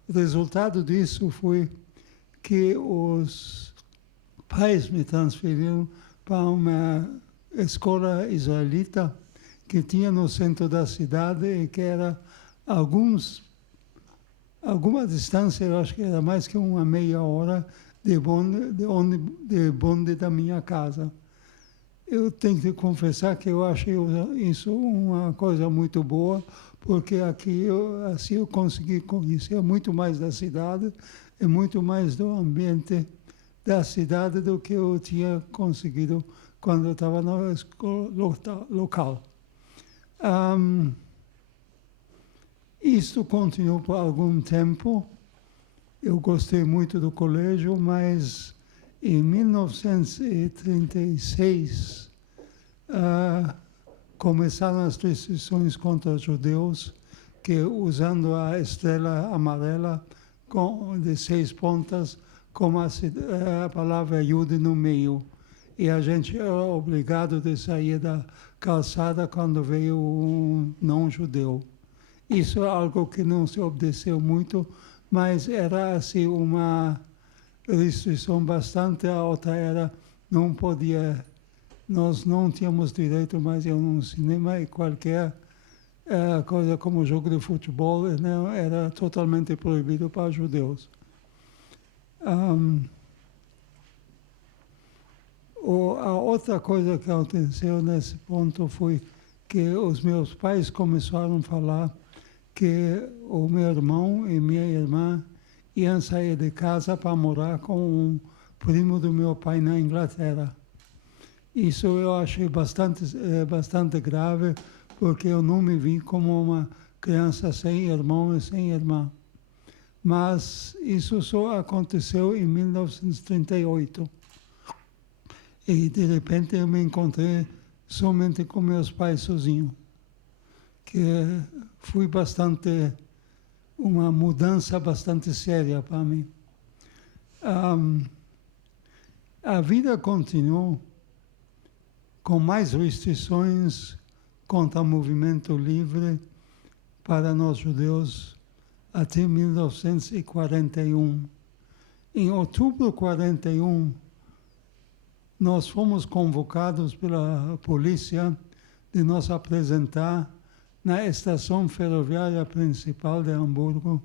O resultado disso foi que os pais me transferiram para uma escola israelita que tinha no centro da cidade e que era alguma distância, eu acho que era mais que uma meia hora de bonde da minha casa. Eu tenho que confessar que eu achei isso uma coisa muito boa, porque aqui assim eu consegui conhecer muito mais da cidade e muito mais do ambiente da cidade do que eu tinha conseguido quando eu estava na escola local. Isso continuou por algum tempo. Eu gostei muito do colégio, mas em 1936 começaram as restrições contra os judeus, que usando a estrela amarela de 6 pontas, com a palavra Jude no meio. E a gente era obrigado a sair da calçada quando veio um não-judeu. Isso é algo que não se obedeceu muito, mas era assim uma restrição bastante alta. Nós não tínhamos direito mais a ir no cinema e qualquer coisa como jogo de futebol era totalmente proibido para judeus. A outra coisa que aconteceu nesse ponto foi que os meus pais começaram a falar que o meu irmão e minha irmã iam sair de casa para morar com um primo do meu pai na Inglaterra. Isso eu achei bastante grave, porque eu não me vi como uma criança sem irmão e sem irmã. Mas isso só aconteceu em 1938. E, de repente, eu me encontrei somente com meus pais sozinho, que foi uma mudança bastante séria para mim. A vida continuou com mais restrições contra o movimento livre para nós judeus até 1941. Em outubro de 1941, nós fomos convocados pela polícia de nos apresentar na estação ferroviária principal de Hamburgo,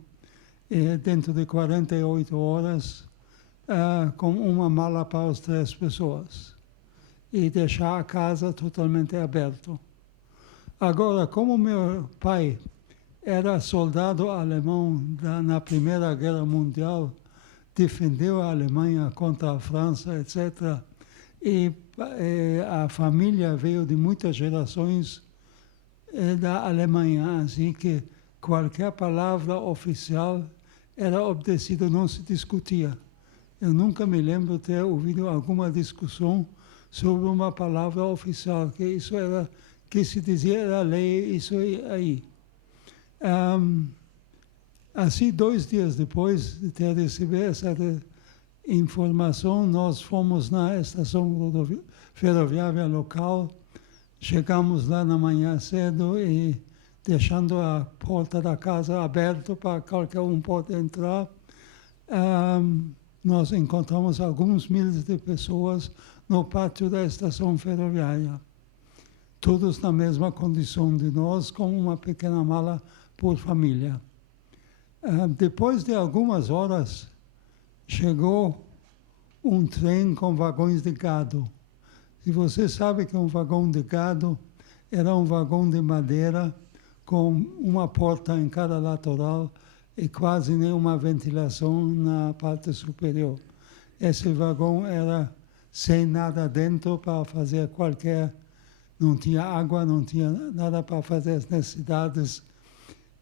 dentro de 48 horas, com uma mala para as 3 pessoas. e deixar a casa totalmente aberta. Agora, como meu pai era soldado alemão na Primeira Guerra Mundial, defendeu a Alemanha contra a França, etc., e a família veio de muitas gerações da Alemanha, assim que qualquer palavra oficial era obedecida, não se discutia. Eu nunca me lembro de ter ouvido alguma discussão sobre uma palavra oficial, que isso era, que se dizia era lei, isso aí. Assim, 2 dias depois de ter recebido essa informação, nós fomos na estação ferroviária local, chegamos lá na manhã cedo e deixando a porta da casa aberta para qualquer um poder entrar, nós encontramos alguns milhares de pessoas no pátio da estação ferroviária, todos na mesma condição de nós, com uma pequena mala por família. Depois de algumas horas, chegou um trem com vagões de gado. E você sabe que um vagão de gado era um vagão de madeira com uma porta em cada lateral e quase nenhuma ventilação na parte superior. Esse vagão era sem nada dentro para fazer não tinha água, não tinha nada para fazer as necessidades.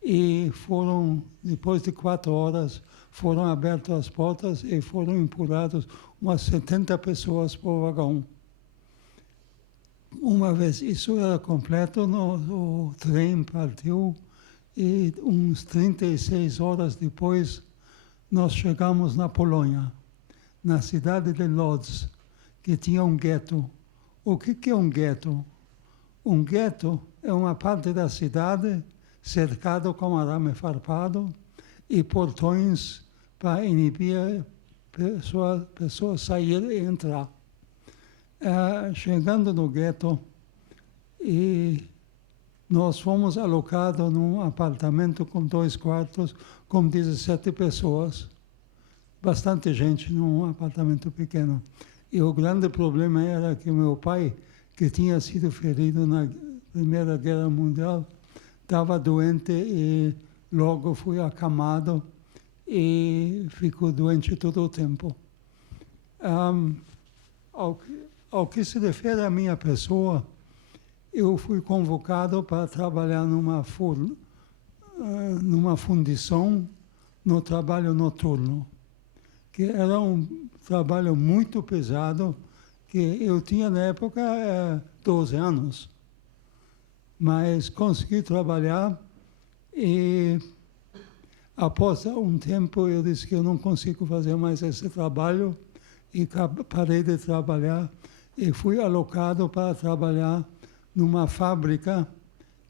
E depois de 4 horas, foram abertas as portas e foram empurrados umas 70 pessoas por vagão. Uma vez isso era completo, o trem partiu e uns 36 horas depois nós chegamos na Polônia, na cidade de Lodz, que tinha um gueto. O que é um gueto? Um gueto é uma parte da cidade cercado com arame farpado e portões para inibir pessoas sair e entrar. Chegando no gueto, e nós fomos alocados num apartamento com 2 quartos, com 17 pessoas. Bastante gente num apartamento pequeno. E o grande problema era que meu pai, que tinha sido ferido na Primeira Guerra Mundial, estava doente e logo foi acamado e ficou doente todo o tempo. Ao que se refere à minha pessoa, eu fui convocado para trabalhar numa fundição no trabalho noturno, que era um trabalho muito pesado, que eu tinha na época 12 anos. Mas consegui trabalhar e, após um tempo, eu disse que eu não consigo fazer mais esse trabalho e parei de trabalhar e fui alocado para trabalhar numa fábrica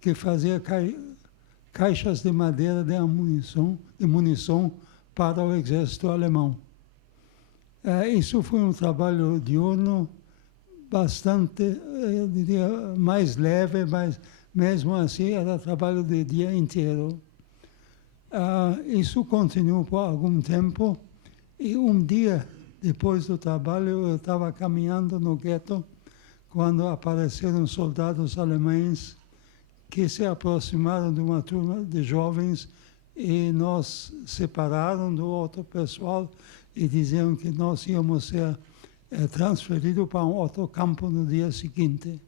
que fazia caixas de madeira de munição para o exército alemão. Isso foi um trabalho diurno, bastante, eu diria, mais leve, mas mesmo assim era trabalho de dia inteiro. Isso continuou por algum tempo e um dia depois do trabalho eu estava caminhando no gueto quando apareceram soldados alemães que se aproximaram de uma turma de jovens e nos separaram do outro pessoal e diziam que nós íamos ser transferidos para um outro campo no dia seguinte.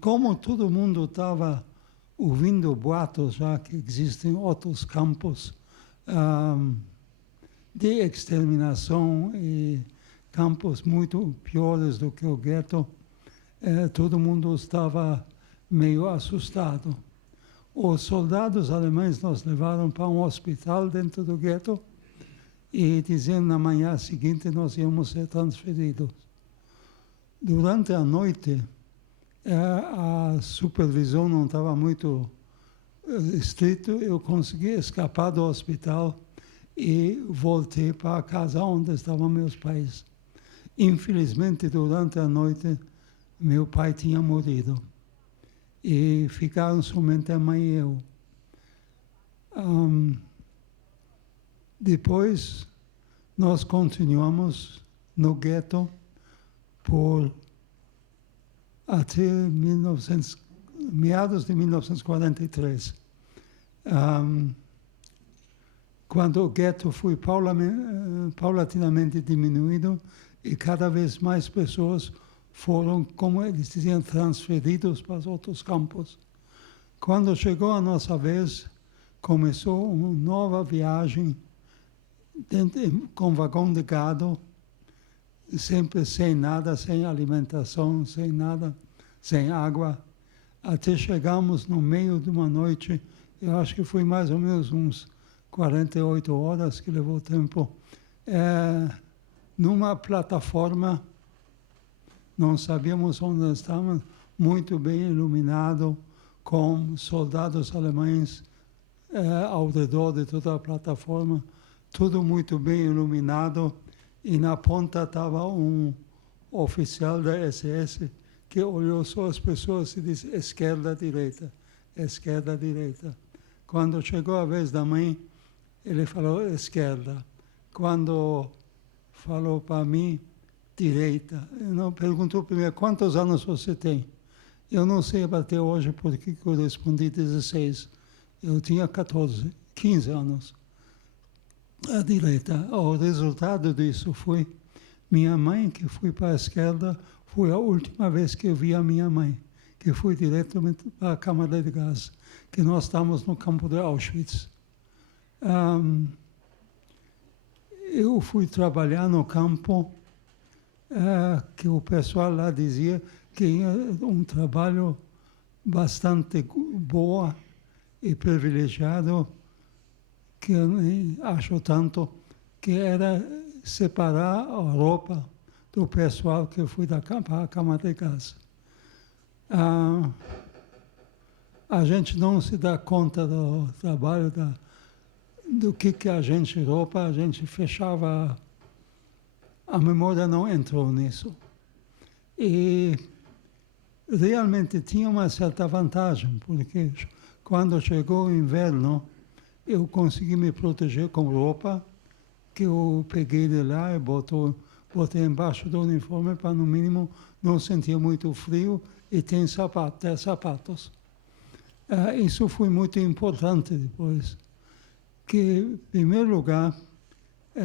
Como todo mundo estava ouvindo boatos já que existem outros campos de exterminação e campos muito piores do que o gueto, todo mundo estava meio assustado. Os soldados alemães nos levaram para um hospital dentro do gueto e diziam na manhã seguinte nós íamos ser transferidos. Durante a noite, a supervisão não estava muito estrita, eu consegui escapar do hospital e voltei para a casa onde estavam meus pais. Infelizmente, durante a noite, meu pai tinha morrido e ficaram somente a mãe e eu. Depois, nós continuamos no gueto por até meados de 1943. Quando o gueto foi paulatinamente diminuído e cada vez mais pessoas foram, como eles diziam, transferidos para os outros campos. Quando chegou a nossa vez, começou uma nova viagem com vagão de gado, sempre sem nada, sem alimentação, sem nada, sem água, até chegamos no meio de uma noite, eu acho que foi mais ou menos uns 48 horas que levou tempo, numa plataforma, não sabíamos onde estávamos, muito bem iluminado, com soldados alemães ao redor de toda a plataforma, tudo muito bem iluminado, e na ponta estava um oficial da SS que olhou só as pessoas e disse esquerda, direita, esquerda, direita. Quando chegou a vez da mãe, ele falou esquerda. Quando falou para mim, direita. Ele perguntou primeiro, quantos anos você tem? Eu não sei até hoje porque eu respondi 16. Eu tinha 15 anos. À direita. O resultado disso foi minha mãe, que foi para a esquerda, foi a última vez que eu vi a minha mãe, que foi diretamente para a Câmara de Gás, que nós estávamos no campo de Auschwitz. Eu fui trabalhar no campo, que o pessoal lá dizia que era um trabalho bastante bom e privilegiado, que eu acho tanto, que era separar a roupa do pessoal que foi da Câmara de Gás. A gente não se dá conta do trabalho, do que a gente roupa, a gente fechava, a memória não entrou nisso. E realmente tinha uma certa vantagem, porque quando chegou o inverno, eu consegui me proteger com roupa que eu peguei de lá e botei embaixo do uniforme para, no mínimo, não sentir muito frio e ter sapatos. Isso foi muito importante depois. Que, em primeiro lugar,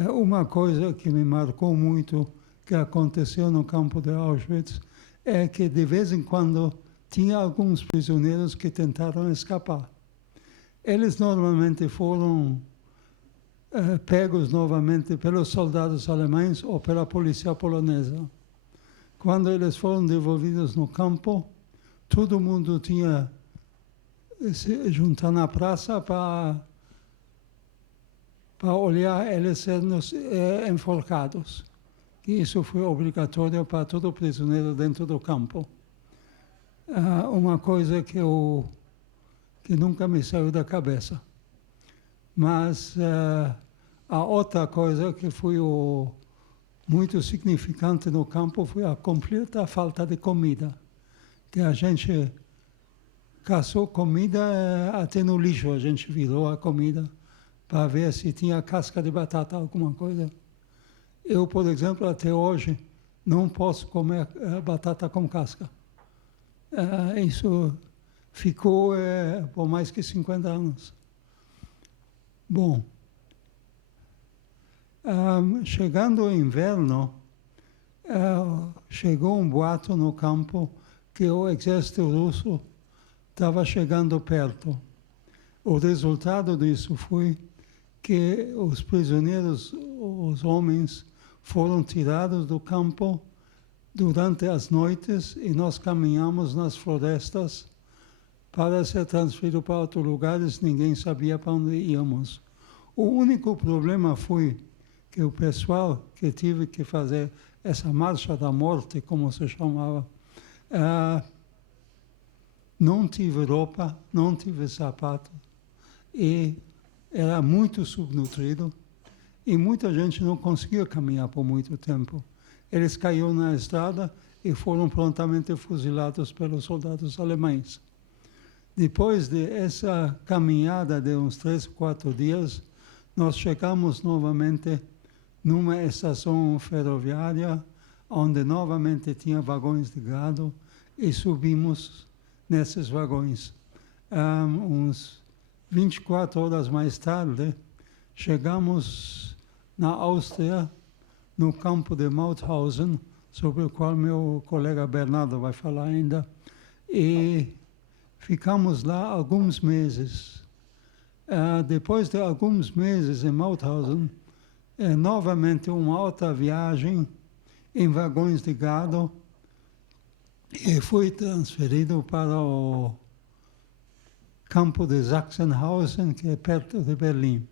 uma coisa que me marcou muito, que aconteceu no campo de Auschwitz, é que, de vez em quando, tinha alguns prisioneiros que tentaram escapar. Eles normalmente foram pegos novamente pelos soldados alemães ou pela polícia polonesa. Quando eles foram devolvidos no campo, todo mundo tinha se juntar na praça para olhar eles sendo enforcados. E isso foi obrigatório para todo prisioneiro dentro do campo. Uma coisa que nunca me saiu da cabeça. Mas a outra coisa que foi muito significante no campo foi a completa falta de comida. Que a gente caçou comida até no lixo, a gente virou a comida para ver se tinha casca de batata, alguma coisa. Eu, por exemplo, até hoje, não posso comer batata com casca. Isso ficou por mais que 50 anos. Bom, chegando o inverno, chegou um boato no campo que o exército russo estava chegando perto. O resultado disso foi que os prisioneiros, os homens, foram tirados do campo durante as noites e nós caminhamos nas florestas para ser transferidos para outros lugares, ninguém sabia para onde íamos. O único problema foi que o pessoal que tive que fazer essa marcha da morte, como se chamava, não tive roupa, não tive sapato, e era muito subnutrido, e muita gente não conseguia caminhar por muito tempo. Eles caíram na estrada e foram prontamente fuzilados pelos soldados alemães. Depois dessa caminhada de uns 3, 4 dias, nós chegamos novamente numa estação ferroviária, onde novamente tinha vagões de gado, e subimos nesses vagões. Uns 24 horas mais tarde, chegamos na Áustria, no campo de Mauthausen, sobre o qual meu colega Bernardo vai falar ainda, e ficamos lá alguns meses. Depois de alguns meses em Mauthausen, novamente uma outra viagem em vagões de gado, e fui transferido para o campo de Sachsenhausen, que é perto de Berlim.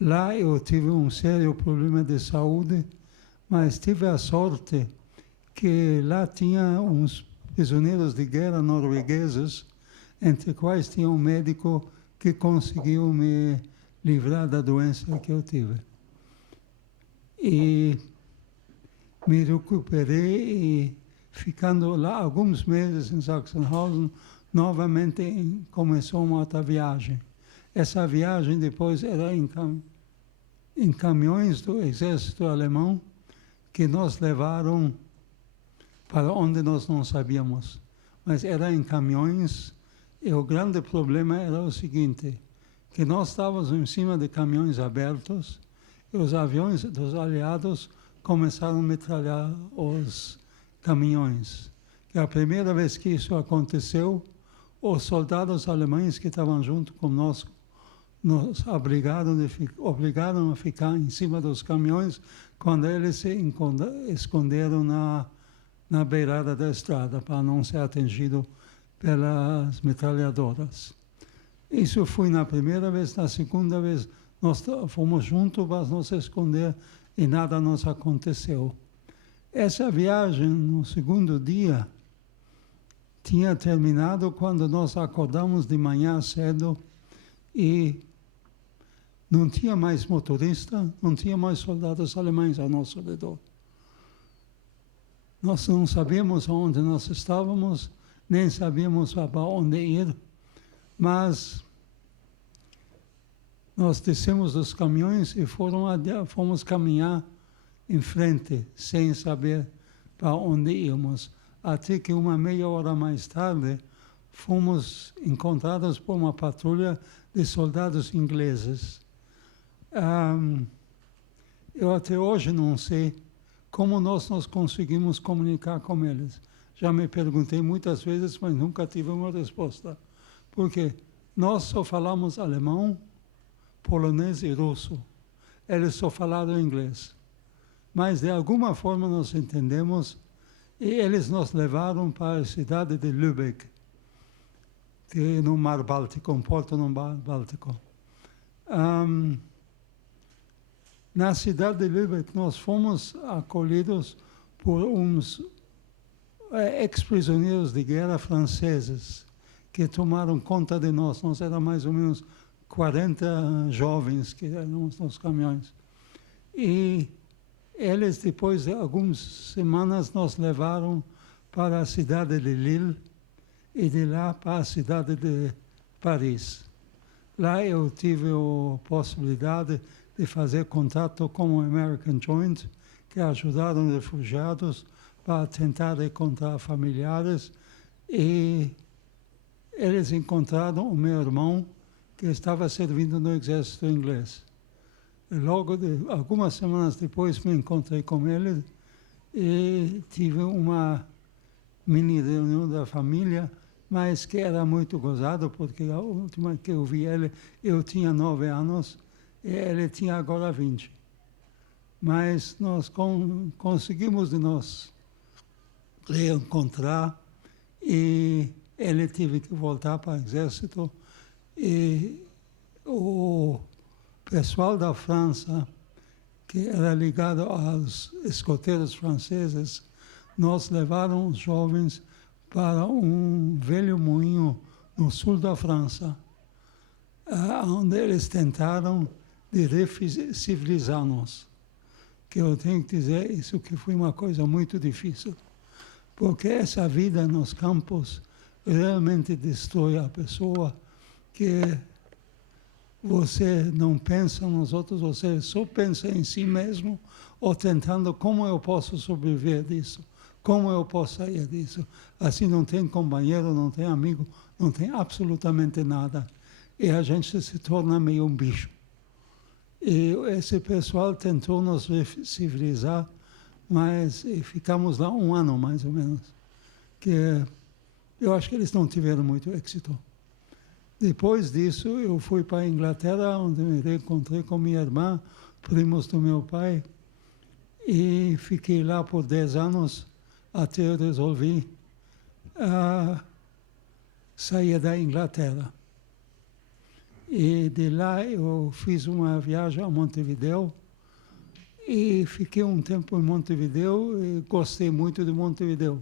Lá eu tive um sério problema de saúde, mas tive a sorte que lá tinha uns prisioneiros de guerra noruegueses, entre quais tinha um médico que conseguiu me livrar da doença que eu tive. E me recuperei e, ficando lá alguns meses em Sachsenhausen, novamente começou uma outra viagem. Essa viagem depois era em caminhões do exército alemão, que nos levaram para onde nós não sabíamos. Mas era em caminhões, e o grande problema era o seguinte, que nós estávamos em cima de caminhões abertos, e os aviões dos aliados começaram a metralhar os caminhões. E a primeira vez que isso aconteceu, os soldados alemães que estavam junto conosco nos obrigaram a ficar em cima dos caminhões quando eles se esconderam na beirada da estrada para não ser atingido pelas metralhadoras. Isso foi na primeira vez. Na segunda vez nós fomos juntos para nos esconder e nada nos aconteceu. Essa viagem, no segundo dia, tinha terminado quando nós acordamos de manhã cedo e não tinha mais motorista, não tinha mais soldados alemães ao nosso redor. Nós não sabíamos onde nós estávamos, nem sabíamos para onde ir, mas nós descemos dos caminhões e fomos caminhar em frente, sem saber para onde íamos. Até que uma meia hora mais tarde, fomos encontrados por uma patrulha de soldados ingleses. Eu até hoje não sei como nós conseguimos comunicar com eles. Já me perguntei muitas vezes, mas nunca tive uma resposta. Porque nós só falamos alemão, polonês e russo. Eles só falaram inglês. Mas de alguma forma nós entendemos, e eles nos levaram para a cidade de Lübeck, que é no Mar Báltico, um porto no Mar Báltico. Na cidade de Lübeck, nós fomos acolhidos por uns ex-prisioneiros de guerra franceses, que tomaram conta de nós. Nós éramos mais ou menos 40 jovens que éramos nos caminhões. E eles, depois de algumas semanas, nos levaram para a cidade de Lille e de lá para a cidade de Paris. Lá eu tive a possibilidade de fazer contato com o American Joint, que ajudaram refugiados para tentar encontrar familiares, e eles encontraram o meu irmão, que estava servindo no exército inglês. E logo, algumas semanas depois, me encontrei com ele e tive uma mini reunião da família, mas que era muito gozado, porque a última que eu vi ele, eu tinha 9 anos, e ele tinha agora 20. Mas nós conseguimos de nos reencontrar, e ele teve que voltar para o exército, e o pessoal da França, que era ligado aos escoteiros franceses, nos levaram os jovens para um velho moinho no sul da França, onde eles tentaram de civilizar-nos. Que eu tenho que dizer, isso que foi uma coisa muito difícil, porque essa vida nos campos realmente destrói a pessoa, que você não pensa nos outros, você só pensa em si mesmo, ou tentando como eu posso sobreviver disso, Como eu posso sair disso? Assim não tem companheiro, não tem amigo, não tem absolutamente nada. E a gente se torna meio um bicho. E esse pessoal tentou nos civilizar, mas ficamos lá 1 ano, mais ou menos. Que eu acho que eles não tiveram muito êxito. Depois disso, eu fui para a Inglaterra, onde me reencontrei com minha irmã, primos do meu pai, e fiquei lá por 10 anos, até eu resolvi sair da Inglaterra. E de lá eu fiz uma viagem a Montevideo, e fiquei um tempo em Montevideo, e gostei muito de Montevideo.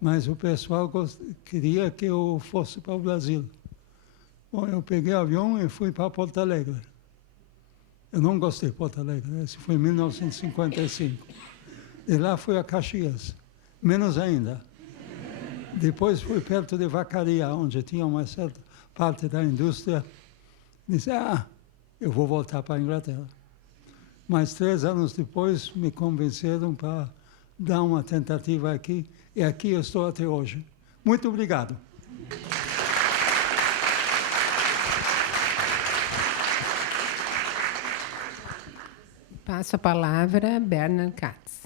Mas o pessoal queria que eu fosse para o Brasil. Bom, eu peguei o avião e fui para Porto Alegre. Eu não gostei de Porto Alegre, esse foi em 1955. De lá fui a Caxias, menos ainda. Depois fui perto de Vacaria, onde tinha uma certa parte da indústria. Disse, eu vou voltar para a Inglaterra. Mas 3 anos depois me convenceram para dar uma tentativa aqui, e aqui eu estou até hoje. Muito obrigado. Passo a palavra a Bernard Katz.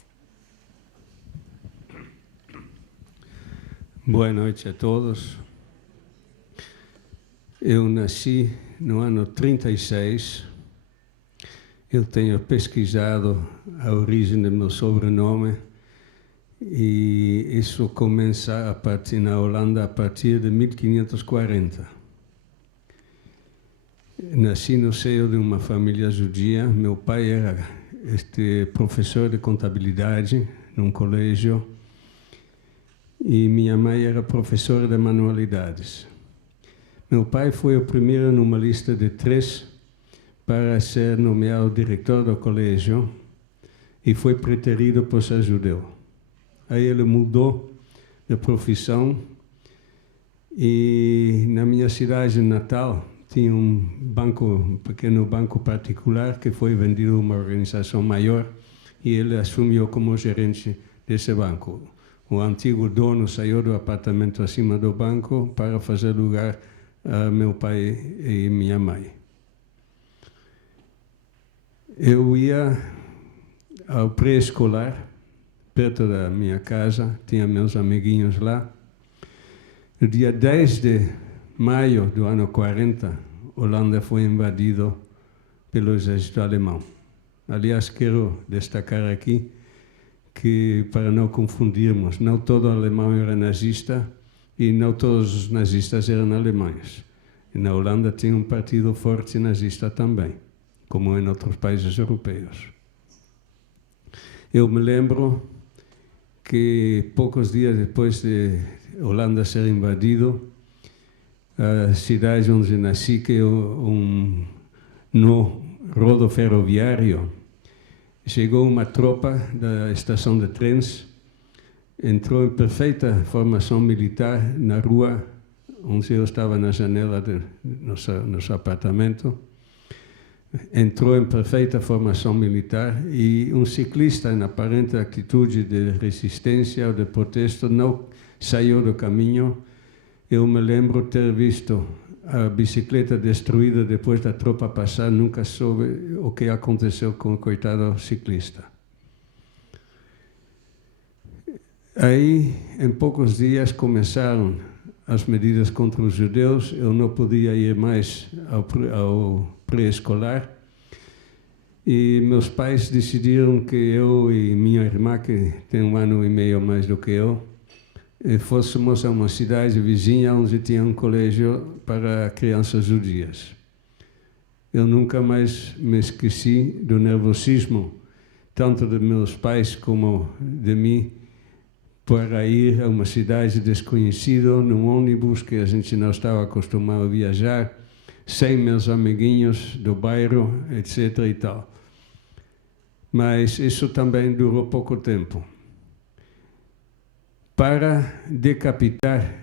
Boa noite a todos. Eu nasci no ano 36. Eu tenho pesquisado a origem do meu sobrenome e isso começa na Holanda a partir de 1540. Nasci no seio de uma família judia. Meu pai era professor de contabilidade num colégio e minha mãe era professora de manualidades. Meu pai foi o primeiro numa lista de 3 para ser nomeado diretor do colégio e foi preterido por ser judeu. Aí ele mudou de profissão e na minha cidade natal tinha um pequeno banco particular que foi vendido a uma organização maior e ele assumiu como gerente desse banco. O antigo dono saiu do apartamento acima do banco para fazer lugar a meu pai e minha mãe. Eu ia ao pré-escolar, perto da minha casa, tinha meus amiguinhos lá. No dia 10 de maio do ano 40, Holanda foi invadido pelo exército alemão. Aliás, quero destacar aqui que, para não confundirmos, não todo alemão era nazista e não todos os nazistas eram alemães. E na Holanda tinha um partido forte nazista também, como em outros países europeus. Eu me lembro que poucos dias depois de Holanda ser invadido, a cidade onde nasci, que no rodo ferroviário, chegou uma tropa da estação de trens, entrou em perfeita formação militar na rua onde eu estava na janela do nosso apartamento. Entrou em perfeita formação militar e um ciclista em aparente atitude de resistência ou de protesto não saiu do caminho. Eu me lembro ter visto a bicicleta destruída depois da tropa passar, nunca soube o que aconteceu com o coitado ciclista. Aí, em poucos dias, começaram as medidas contra os judeus. Eu não podia ir mais ao pré-escolar. E meus pais decidiram que eu e minha irmã, que tem 1 ano e meio mais do que eu, fôssemos a uma cidade vizinha onde tinha um colégio para crianças judias. Eu nunca mais me esqueci do nervosismo, tanto de meus pais como de mim, para ir a uma cidade desconhecida, num ônibus que a gente não estava acostumado a viajar, sem meus amiguinhos do bairro, etc. e tal. Mas isso também durou pouco tempo. Para decapitar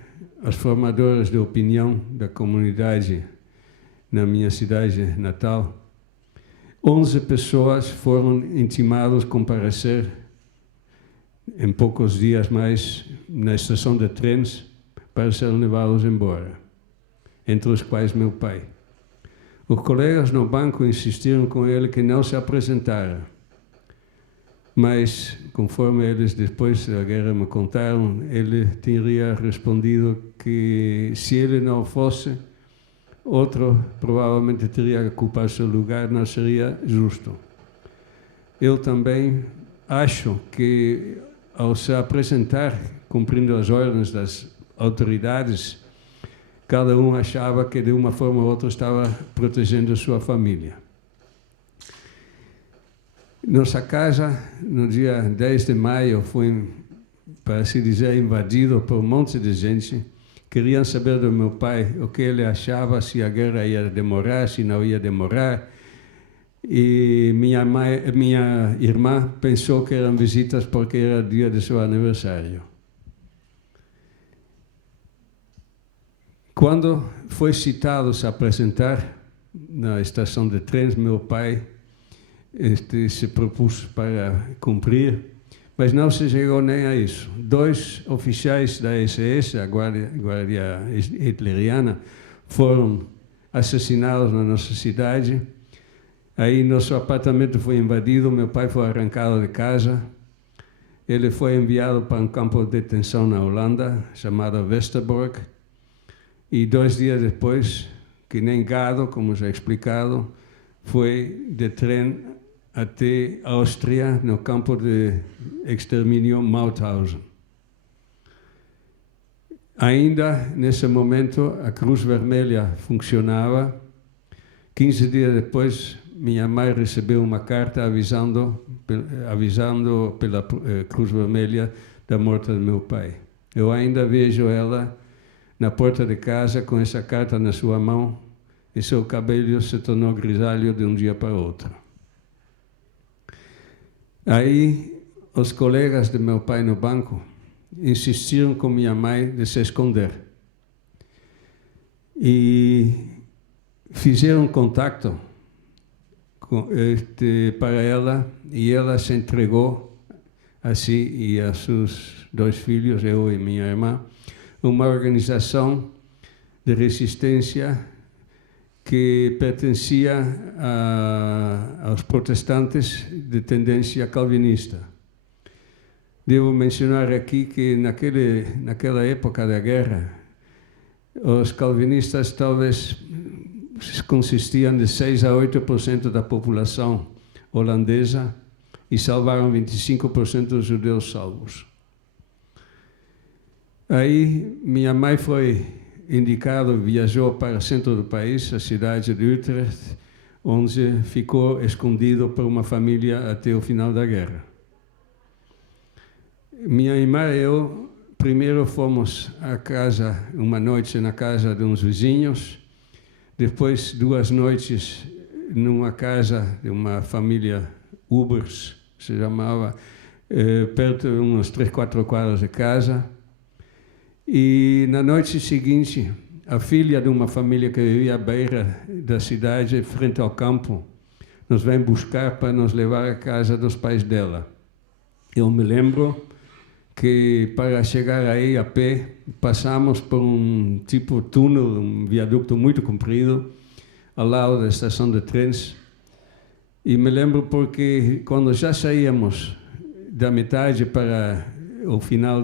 os formadores de opinião da comunidade na minha cidade natal, 11 pessoas foram intimadas a comparecer em poucos dias mais na estação de trens para serem levados embora, entre os quais meu pai. Os colegas no banco insistiram com ele que não se apresentara, mas, conforme eles depois da guerra me contaram, ele teria respondido que se ele não fosse, outro provavelmente teria que ocupar seu lugar, não seria justo. Eu também acho que, ao se apresentar, cumprindo as ordens das autoridades, cada um achava que de uma forma ou outra estava protegendo a sua família. Nossa casa, no dia 10 de maio, foi, para assim dizer, invadido por um monte de gente. Queriam saber do meu pai o que ele achava, se a guerra ia demorar, se não ia demorar. E minha irmã pensou que eram visitas porque era o dia de seu aniversário. Quando foi citado se apresentar na estação de trens, meu pai se propôs para cumprir, mas não se chegou nem a isso. 2 oficiais da SS, a Guarda Hitleriana, foram assassinados na nossa cidade. Aí nosso apartamento foi invadido, meu pai foi arrancado de casa. Ele foi enviado para um campo de detenção na Holanda, chamado Westerbork. E 2 dias depois, que nem gado, como já explicado, foi de trem até Áustria, no campo de extermínio Mauthausen. Ainda, nesse momento, a Cruz Vermelha funcionava. 15 dias depois, minha mãe recebeu uma carta avisando pela Cruz Vermelha da morte do meu pai. Eu ainda vejo ela na porta de casa com essa carta na sua mão e seu cabelo se tornou grisalho de um dia para outro. Aí, os colegas de meu pai no banco insistiram com minha mãe de se esconder. E fizeram contato para ela, e ela se entregou, assim, e a seus 2 filhos, eu e minha irmã, uma organização de resistência que pertencia aos protestantes de tendência calvinista. Devo mencionar aqui que naquela época da guerra, os calvinistas talvez consistiam de 6 a 8% da população holandesa e salvaram 25% dos judeus salvos. Aí minha mãe foi indicada, viajou para o centro do país, a cidade de Utrecht, onde ficou escondido por uma família até o final da guerra. Minha irmã e eu primeiro fomos à casa, uma noite na casa de uns vizinhos, depois 2 noites numa casa de uma família Ubers, se chamava, perto de umas 3, 4 quadras de casa. E na noite seguinte, a filha de uma família que vivia à beira da cidade, frente ao campo, nos vem buscar para nos levar à casa dos pais dela. Eu me lembro que para chegar aí a pé, passamos por um tipo de túnel, um viaduto muito comprido, ao lado da estação de trens. E me lembro porque quando já saíamos da metade para o final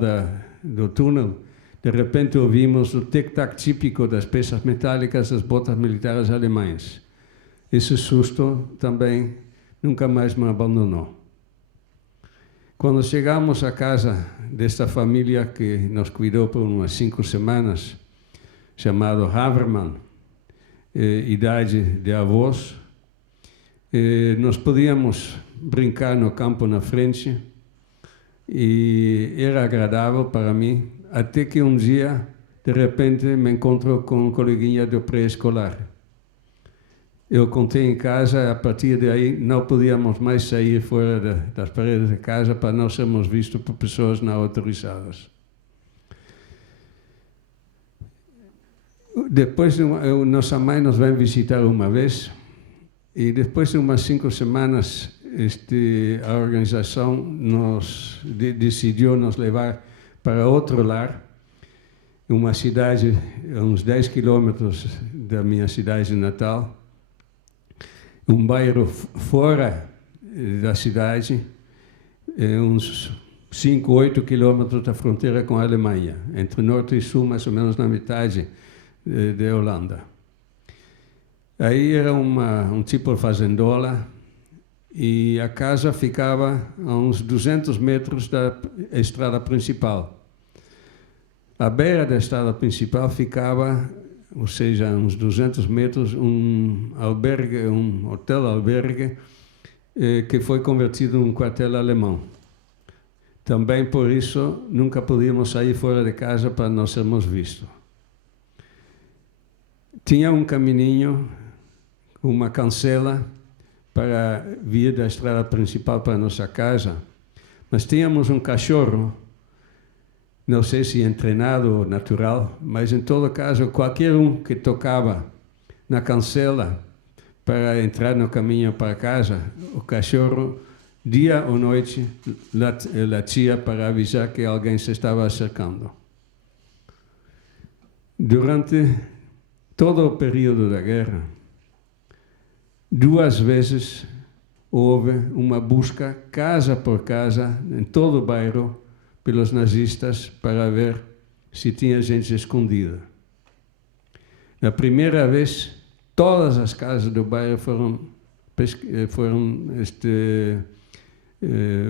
do túnel, de repente ouvimos o tic-tac típico das peças metálicas das botas militares alemãs. Esse susto também nunca mais me abandonou. Quando chegamos à casa desta família que nos cuidou por umas 5 semanas, chamado Havermann, idade de avós, nós podíamos brincar no campo na frente e era agradável para mim, até que um dia, de repente, me encontro com um coleguinha do pré-escolar. Eu contei em casa, a partir daí não podíamos mais sair fora das paredes de casa para não sermos vistos por pessoas não autorizadas. Depois, nossa mãe nos vem visitar uma vez e depois de umas 5 semanas a organização decidiu nos levar para outro lar, uma cidade a uns 10 quilômetros da minha cidade natal, um bairro fora da cidade, uns 5, 8 quilômetros da fronteira com a Alemanha, entre norte e sul, mais ou menos na metade da Holanda. Aí era um tipo de fazendola e a casa ficava a uns 200 metros da estrada principal. À beira da estrada principal ficava, ou seja, a uns 200 metros, um hotel-albergue, que foi convertido em um quartel alemão. Também por isso nunca podíamos sair fora de casa para não sermos vistos. Tinha um caminho, uma cancela para vir da estrada principal para a nossa casa, mas tínhamos um cachorro, não sei se treinado ou natural, mas em todo caso qualquer um que tocava na cancela para entrar no caminho para casa, o cachorro dia ou noite latia para avisar que alguém se estava acercando. Durante todo o período da guerra, 2 vezes houve uma busca casa por casa em todo o bairro pelos nazistas para ver se tinha gente escondida. Na primeira vez, todas as casas do bairro foram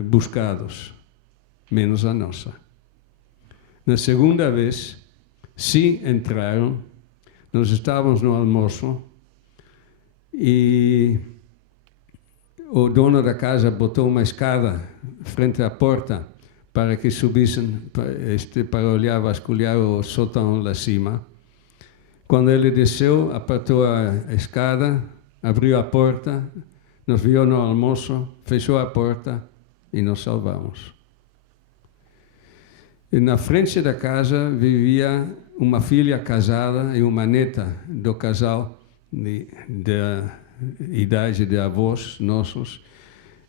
buscados, menos a nossa. Na segunda vez, se entraram, nós estávamos no almoço e o dono da casa botou uma escada frente à porta para que subissem para olhar, vasculhar o sótão lá cima. Quando ele desceu, apertou a escada, abriu a porta, nos viu no almoço, fechou a porta e nos salvamos. E na frente da casa vivia uma filha casada e uma neta do casal da idade de avós nossos,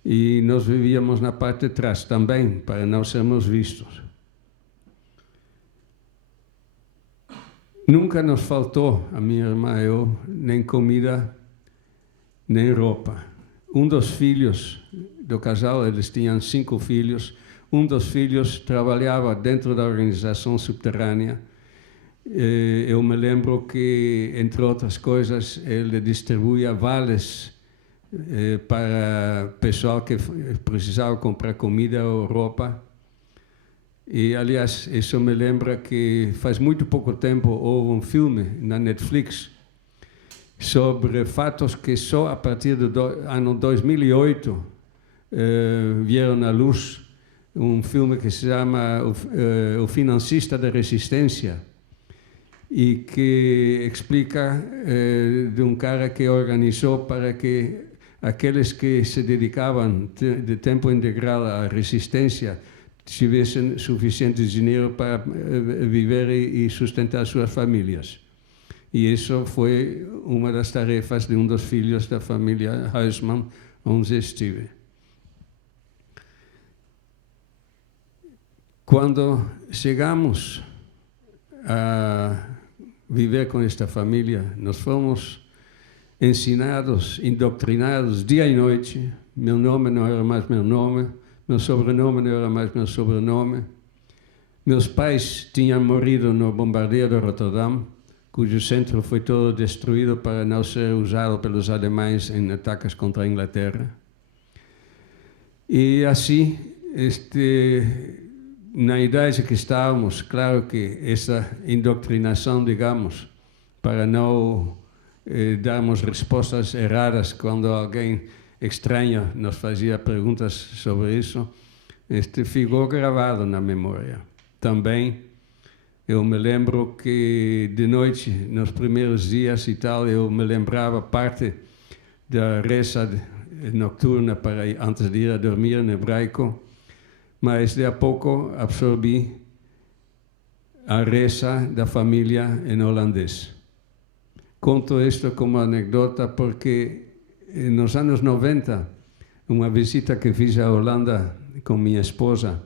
e nós vivíamos na parte de trás também, para não sermos vistos. Nunca nos faltou, a minha irmã e eu, nem comida, nem roupa. Um dos filhos do casal, eles tinham 5 filhos, um dos filhos trabalhava dentro da organização subterrânea. Eu me lembro que, entre outras coisas, ele distribuía vales para pessoal que precisava comprar comida ou roupa. E, aliás, isso me lembra que faz muito pouco tempo houve um filme na Netflix sobre fatos que só a partir do ano 2008 vieram à luz. Um filme que se chama O Financista da Resistência, e que explica de um cara que organizou para que aqueles que se dedicavam de tempo integral à resistência tivessem suficiente dinheiro para viver e sustentar suas famílias. E isso foi uma das tarefas de um dos filhos da família Huisman, onde estive. Quando chegamos a viver com esta família, nós fomos ensinados, indoctrinados dia e noite. Meu nome não era mais meu nome, meu sobrenome não era mais meu sobrenome. Meus pais tinham morrido no bombardeio de Rotterdam, cujo centro foi todo destruído para não ser usado pelos alemães em ataques contra a Inglaterra. E assim, na idade que estávamos, claro que essa indoctrinação, digamos, para não darmos respostas erradas quando alguém estranho nos fazia perguntas sobre isso, ficou gravado na memória. Também eu me lembro que de noite, nos primeiros dias e tal, eu me lembrava parte da reza noturna para antes de ir a dormir em hebraico, mas de a pouco absorvi a reza da família em holandês. Conto isto como anedota porque nos anos 90 uma visita que fiz à Holanda com minha esposa,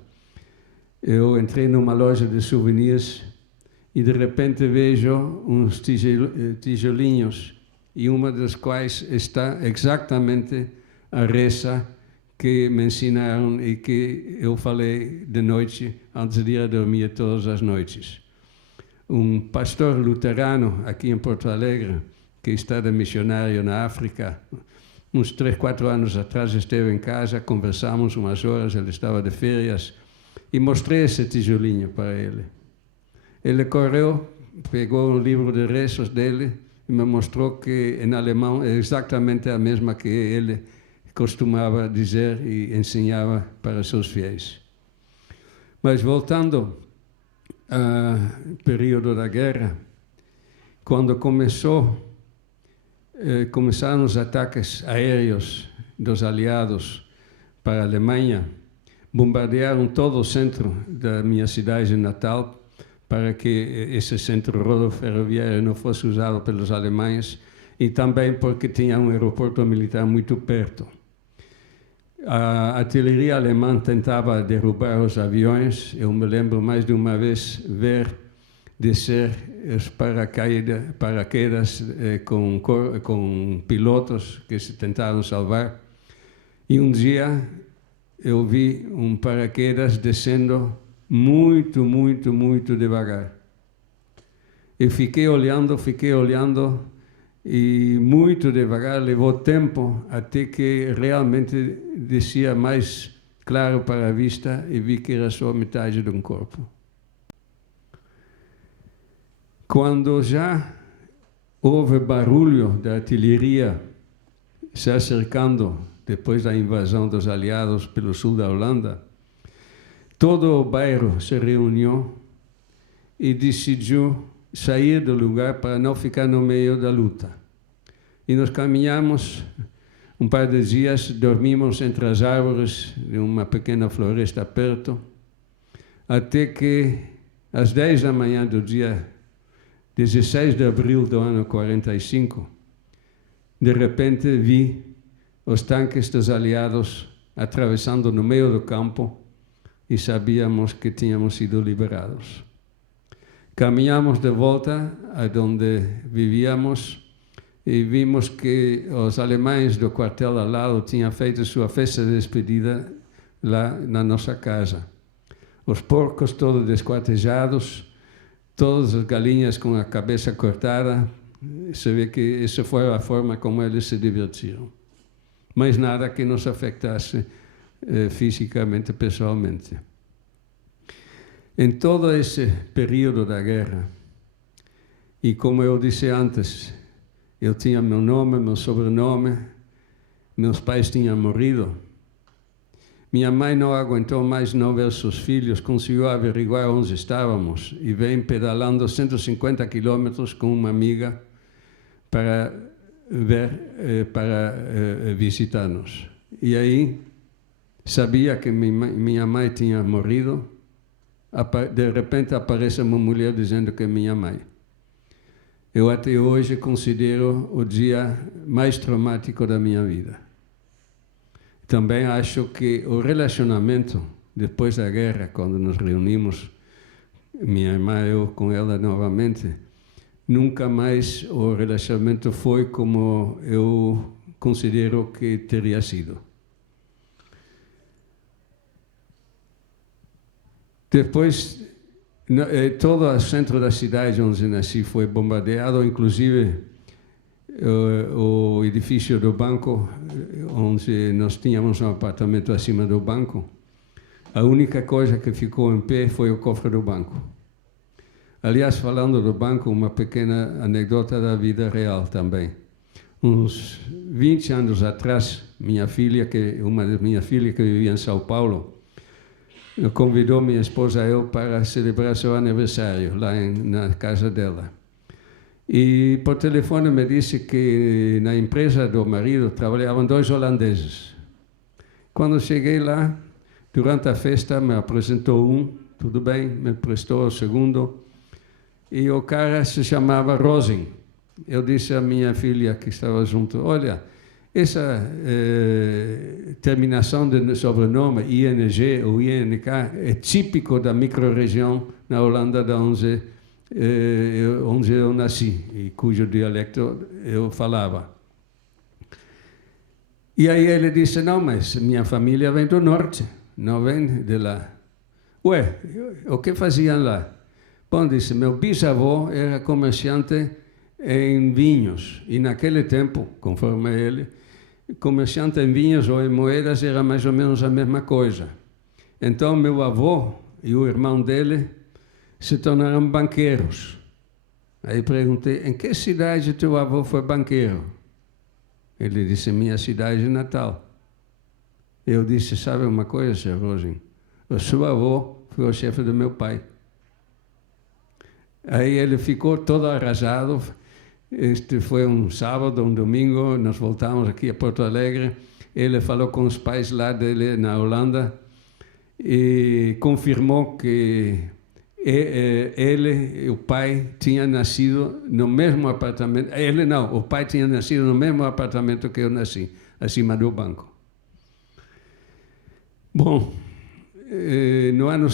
eu entrei numa loja de souvenirs e de repente vejo uns tijolinhos, e uma das quais está exatamente a reza que me ensinaram e que eu falei de noite antes de ir a dormir todas as noites. Um pastor luterano aqui em Porto Alegre, que está de missionário na África, uns 3, 4 anos atrás esteve em casa, conversamos umas horas, ele estava de férias, e mostrei esse tijolinho para ele. Ele correu, pegou um livro de rezos dele e me mostrou que em alemão é exatamente a mesma que ele costumava dizer e ensinava para seus fiéis. Mas voltando ao período da guerra, quando começaram os ataques aéreos dos aliados para a Alemanha, bombardearam todo o centro da minha cidade de Natal para que esse centro rodoferroviário não fosse usado pelos alemães e também porque tinha um aeroporto militar muito perto. A artilharia alemã tentava derrubar os aviões. Eu me lembro mais de uma vez ver descer os paraquedas com pilotos que se tentaram salvar. E um dia eu vi um paraquedas descendo muito, muito, muito devagar. Eu fiquei olhando, e muito devagar, levou tempo até que realmente descia mais claro para a vista e vi que era só metade de um corpo. Quando já houve barulho da artilharia se acercando depois da invasão dos aliados pelo sul da Holanda, todo o bairro se reuniu e decidiu sair do lugar para não ficar no meio da luta. E nós caminhamos um par de dias, dormimos entre as árvores de uma pequena floresta perto, até que às 10 da manhã do dia 16 de abril do ano 45, de repente vi os tanques dos aliados atravessando no meio do campo e sabíamos que tínhamos sido liberados. Caminhamos de volta a onde vivíamos e vimos que os alemães do quartel ao lado tinham feito sua festa de despedida lá na nossa casa. Os porcos todos desquartejados, todas as galinhas com a cabeça cortada. Se vê que essa foi a forma como eles se divertiram. Mas nada que nos afetasse fisicamente, pessoalmente. Em todo esse período da guerra, e como eu disse antes, eu tinha meu nome, meu sobrenome, meus pais tinham morrido. Minha mãe não aguentou mais não ver seus filhos, conseguiu averiguar onde estávamos e veio pedalando 150 quilômetros com uma amiga para visitar-nos. E aí, sabia que minha mãe tinha morrido. De repente aparece uma mulher dizendo que é minha mãe. Eu até hoje considero o dia mais traumático da minha vida. Também acho que o relacionamento depois da guerra, quando nos reunimos, minha irmã e eu com ela novamente, nunca mais o relacionamento foi como eu considero que teria sido. Depois, todo o centro da cidade onde nasci foi bombardeado, inclusive o edifício do banco, onde nós tínhamos um apartamento acima do banco. A única coisa que ficou em pé foi o cofre do banco. Aliás, falando do banco, uma pequena anedota da vida real também. Uns 20 anos atrás, uma das minhas filhas que vivia em São Paulo, convidou minha esposa e eu para celebrar seu aniversário lá na casa dela. E por telefone me disse que na empresa do marido trabalhavam 2 holandeses. Quando cheguei lá, durante a festa, me apresentou um, tudo bem, me prestou o segundo, e o cara se chamava Rosin. Eu disse à minha filha que estava junto, olha, Essa terminação de sobrenome, ING ou INK, é típico da microrregião na Holanda, onde eu nasci e cujo dialecto eu falava. E aí ele disse, não, mas minha família vem do norte, não vem de lá. Ué, o que faziam lá? Bom, disse, meu bisavô era comerciante em vinhos, e naquele tempo, conforme ele, comerciante em vinhos ou em moedas era mais ou menos a mesma coisa. Então, meu avô e o irmão dele se tornaram banqueiros. Aí perguntei, em que cidade teu avô foi banqueiro? Ele disse, minha cidade natal. Eu disse, sabe uma coisa, Sr. Rosin? O seu avô foi o chefe do meu pai. Aí ele ficou todo arrasado. Este foi um sábado, um domingo, nós voltamos aqui a Porto Alegre. Ele falou com os pais lá dele na Holanda e confirmou que ele, o pai, tinha nascido no mesmo apartamento. Ele não, o pai tinha nascido no mesmo apartamento que eu nasci, acima do banco. Bom, no ano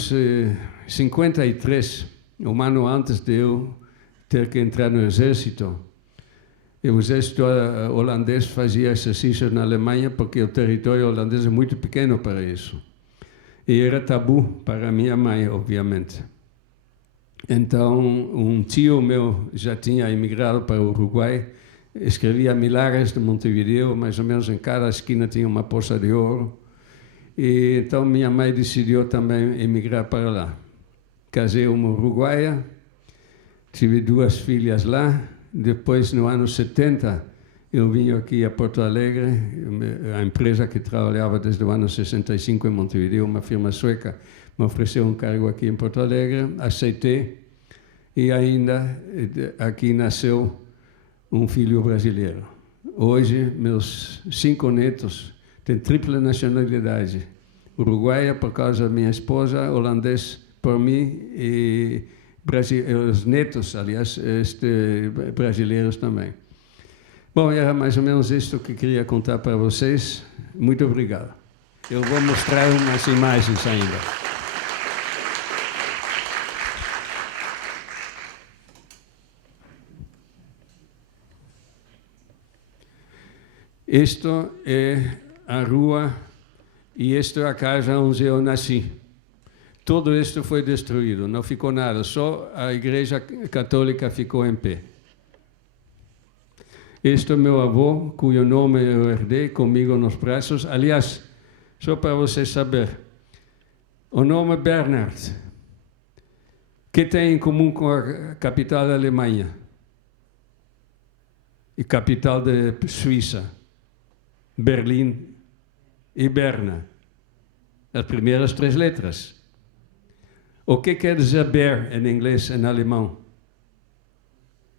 53, um ano antes de eu ter que entrar no exército, o exército holandês fazia exercícios na Alemanha porque o território holandês é muito pequeno para isso. E era tabu para minha mãe, obviamente. Então, um tio meu já tinha emigrado para o Uruguai, escrevia Milagres de Montevideo, mais ou menos em cada esquina tinha uma poça de ouro. E então minha mãe decidiu também emigrar para lá. Casei uma uruguaia, tive 2 filhas lá. Depois, no ano 70, eu vim aqui a Porto Alegre, a empresa que trabalhava desde o ano 65 em Montevideo, uma firma sueca, me ofereceu um cargo aqui em Porto Alegre, aceitei, e ainda aqui nasceu um filho brasileiro. Hoje, meus 5 netos têm tripla nacionalidade, uruguaia por causa da minha esposa, holandês por mim e os netos, aliás, brasileiros também. Bom, era mais ou menos isto que queria contar para vocês. Muito obrigado. Eu vou mostrar umas imagens ainda. Isto é a rua e esta é a casa onde eu nasci. Tudo isto foi destruído, não ficou nada, só a Igreja Católica ficou em pé. Este é meu avô, cujo nome eu herdei comigo nos braços. Aliás, só para vocês saberem, o nome Bernhard, que tem em comum com a capital da Alemanha e capital da Suíça, Berlim e Berna, as primeiras 3 letras. O que quer dizer Bär em inglês e em alemão?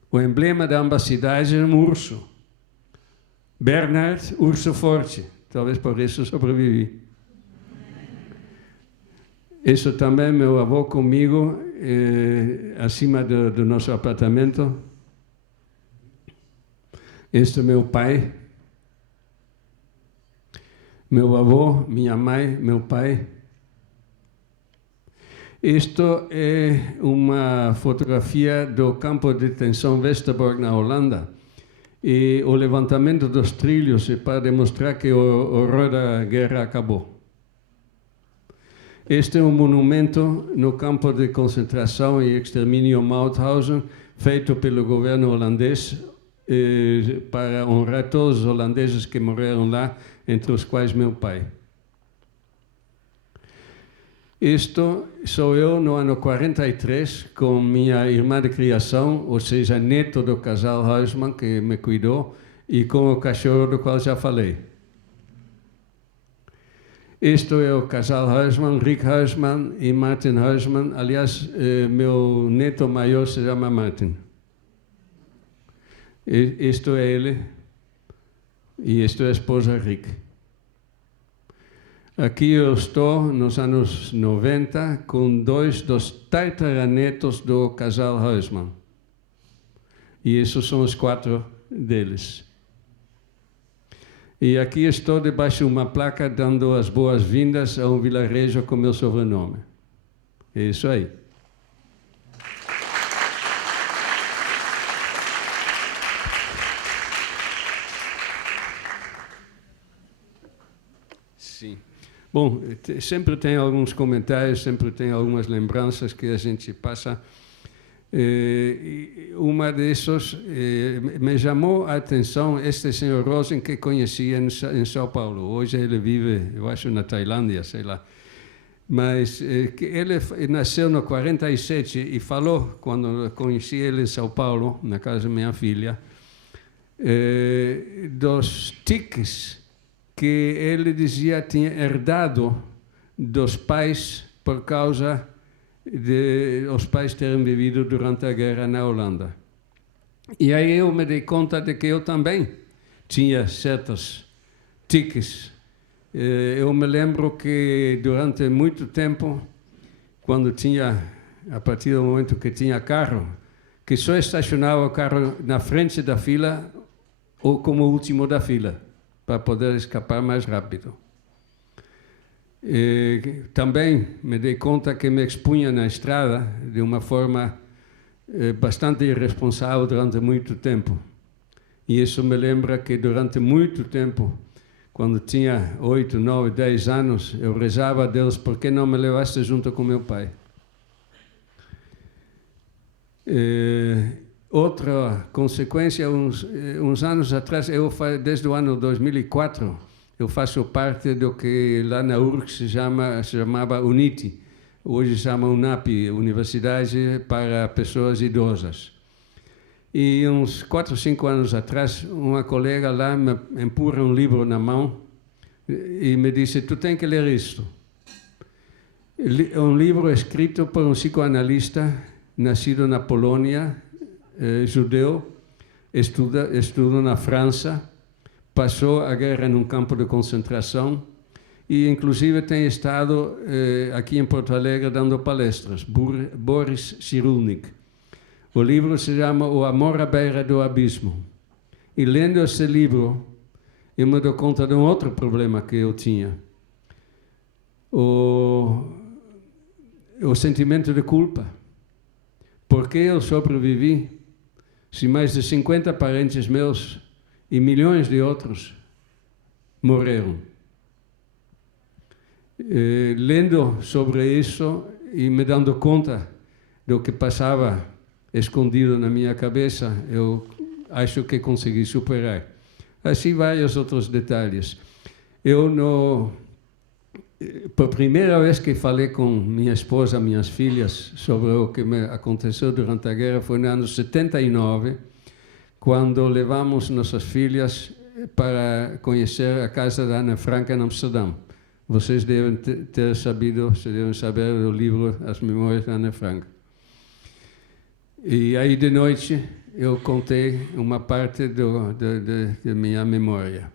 O emblema de ambas cidades é um urso. Bernhard, urso forte. Talvez por isso sobrevivi. Isso também, meu avô comigo, acima do nosso apartamento. Este é meu pai. Meu avô, minha mãe, meu pai. Isto é uma fotografia do campo de detenção Westerbork, na Holanda. E o levantamento dos trilhos é para demonstrar que o horror da guerra acabou. Este é um monumento no campo de concentração e extermínio Mauthausen, feito pelo governo holandês para honrar todos os holandeses que morreram lá, entre os quais meu pai. Isto sou eu no ano 43, com minha irmã de criação, ou seja, neto do casal Huisman, que me cuidou, e com o cachorro do qual já falei. Isto é o casal Huisman, Rick Huisman e Martin Huisman. Aliás, meu neto maior se chama Martin. Isto é ele, e isto é a esposa Rick. Aqui eu estou, nos anos 90, com 2 dos tataranetos do casal Huisman. E esses são os 4 deles. E aqui estou debaixo de uma placa dando as boas-vindas a um vilarejo com meu sobrenome. É isso aí. Sim. Bom, sempre tem alguns comentários, sempre tem algumas lembranças que a gente passa. Uma dessas me chamou a atenção este senhor Rosen que conhecia em São Paulo. Hoje ele vive, eu acho, na Tailândia, sei lá. Mas que ele nasceu no 47 e falou, quando conheci ele em São Paulo, na casa da minha filha, dos tiques que ele dizia tinha herdado dos pais por causa de os pais terem vivido durante a guerra na Holanda. E aí eu me dei conta de que eu também tinha certos tiques. Eu me lembro que durante muito tempo, quando tinha, a partir do momento que tinha carro, que só estacionava o carro na frente da fila ou como último da fila, para poder escapar mais rápido. Também me dei conta que me expunha na estrada de uma forma bastante irresponsável durante muito tempo. E isso me lembra que durante muito tempo, quando tinha 8, 9, 10 anos, eu rezava a Deus, por que não me levaste junto com meu pai? Outra consequência, uns anos atrás, desde o ano 2004, eu faço parte do que lá na URC se chamava UNITI, hoje se chama UNAP, Universidade para Pessoas Idosas. E uns 4 ou 5 anos atrás, uma colega lá me empurra um livro na mão e me disse, tu tem que ler isto. É um livro escrito por um psicoanalista, nascido na Polônia, judeu, estuda na França, passou a guerra num campo de concentração e, inclusive, tem estado aqui em Porto Alegre dando palestras. Boris Cyrulnik. O livro se chama O Amor à Beira do Abismo. E, lendo esse livro, eu me dou conta de um outro problema que eu tinha. O sentimento de culpa. Por que eu sobrevivi se mais de 50 parentes meus e milhões de outros morreram? Lendo sobre isso e me dando conta do que passava escondido na minha cabeça, eu acho que consegui superar. Assim, vários outros detalhes. Por primeira vez que falei com minha esposa, minhas filhas, sobre o que me aconteceu durante a guerra, foi no ano 79, quando levamos nossas filhas para conhecer a casa da Ana Frank em Amsterdã. Vocês devem ter sabido, vocês devem saber do livro As Memórias da Ana Frank. E aí de noite eu contei uma parte de minha memória.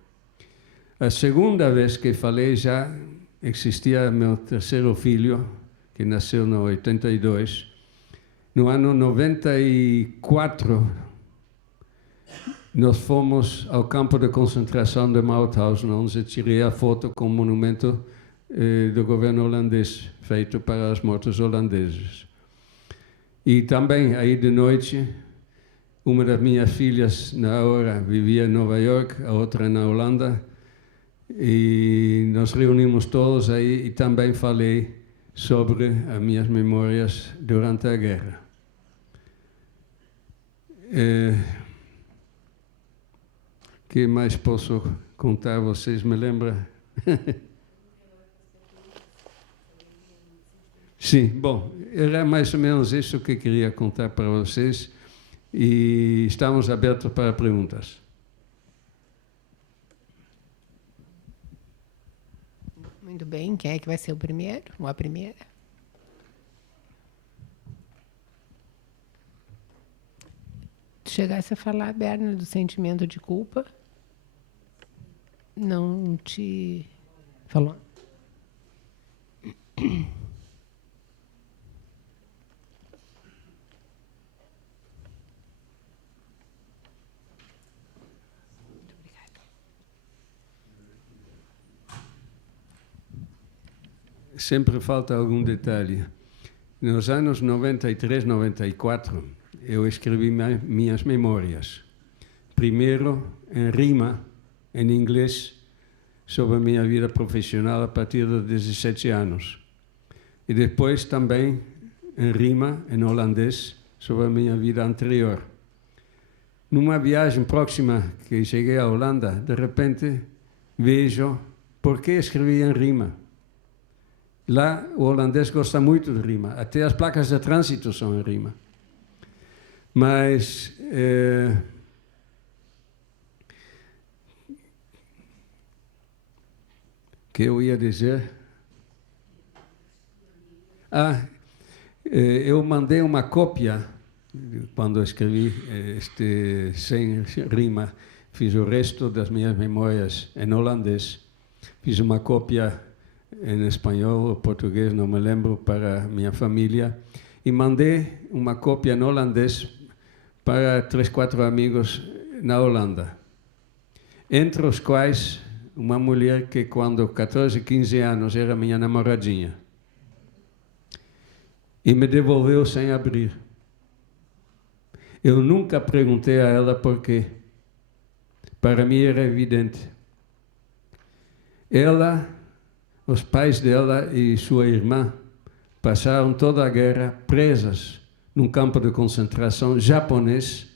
A segunda vez que falei já existia meu terceiro filho, que nasceu no 82. No ano 94, nós fomos ao campo de concentração de Mauthausen, onde tirei a foto com o monumento do governo holandês, feito para os mortos holandeses. E também, aí de noite, uma das minhas filhas, na hora, vivia em Nova York, a outra na Holanda, e nos reunimos todos aí e também falei sobre as minhas memórias durante a guerra. Que mais posso contar? Vocês me lembram? Sim, bom, era mais ou menos isso que queria contar para vocês e estamos abertos para perguntas. Muito bem, quem é que vai ser o primeiro ou a primeira? Tu chegasse a falar, Berna, do sentimento de culpa? Não te falou? sempre falta algum detalhe. Nos anos 93, 94, eu escrevi minhas memórias. Primeiro, em rima, em inglês, sobre a minha vida profissional a partir de 17 anos. E depois também em rima, em holandês, sobre a minha vida anterior. Numa viagem próxima que cheguei à Holanda, de repente vejo por que escrevi em rima. Lá o holandês gosta muito de rima, até as placas de trânsito são em rima. Mas que eu ia dizer? Eu mandei uma cópia, quando escrevi sem rima, fiz o resto das minhas memórias em holandês, fiz uma cópia em espanhol ou português, não me lembro, para minha família, e mandei uma cópia em holandês para 3, 4 amigos na Holanda, entre os quais uma mulher que, quando 14, 15 anos, era minha namoradinha. E me devolveu sem abrir. Eu nunca perguntei a ela por quê. Para mim era evidente. Ela, os pais dela e sua irmã passaram toda a guerra presas num campo de concentração japonês,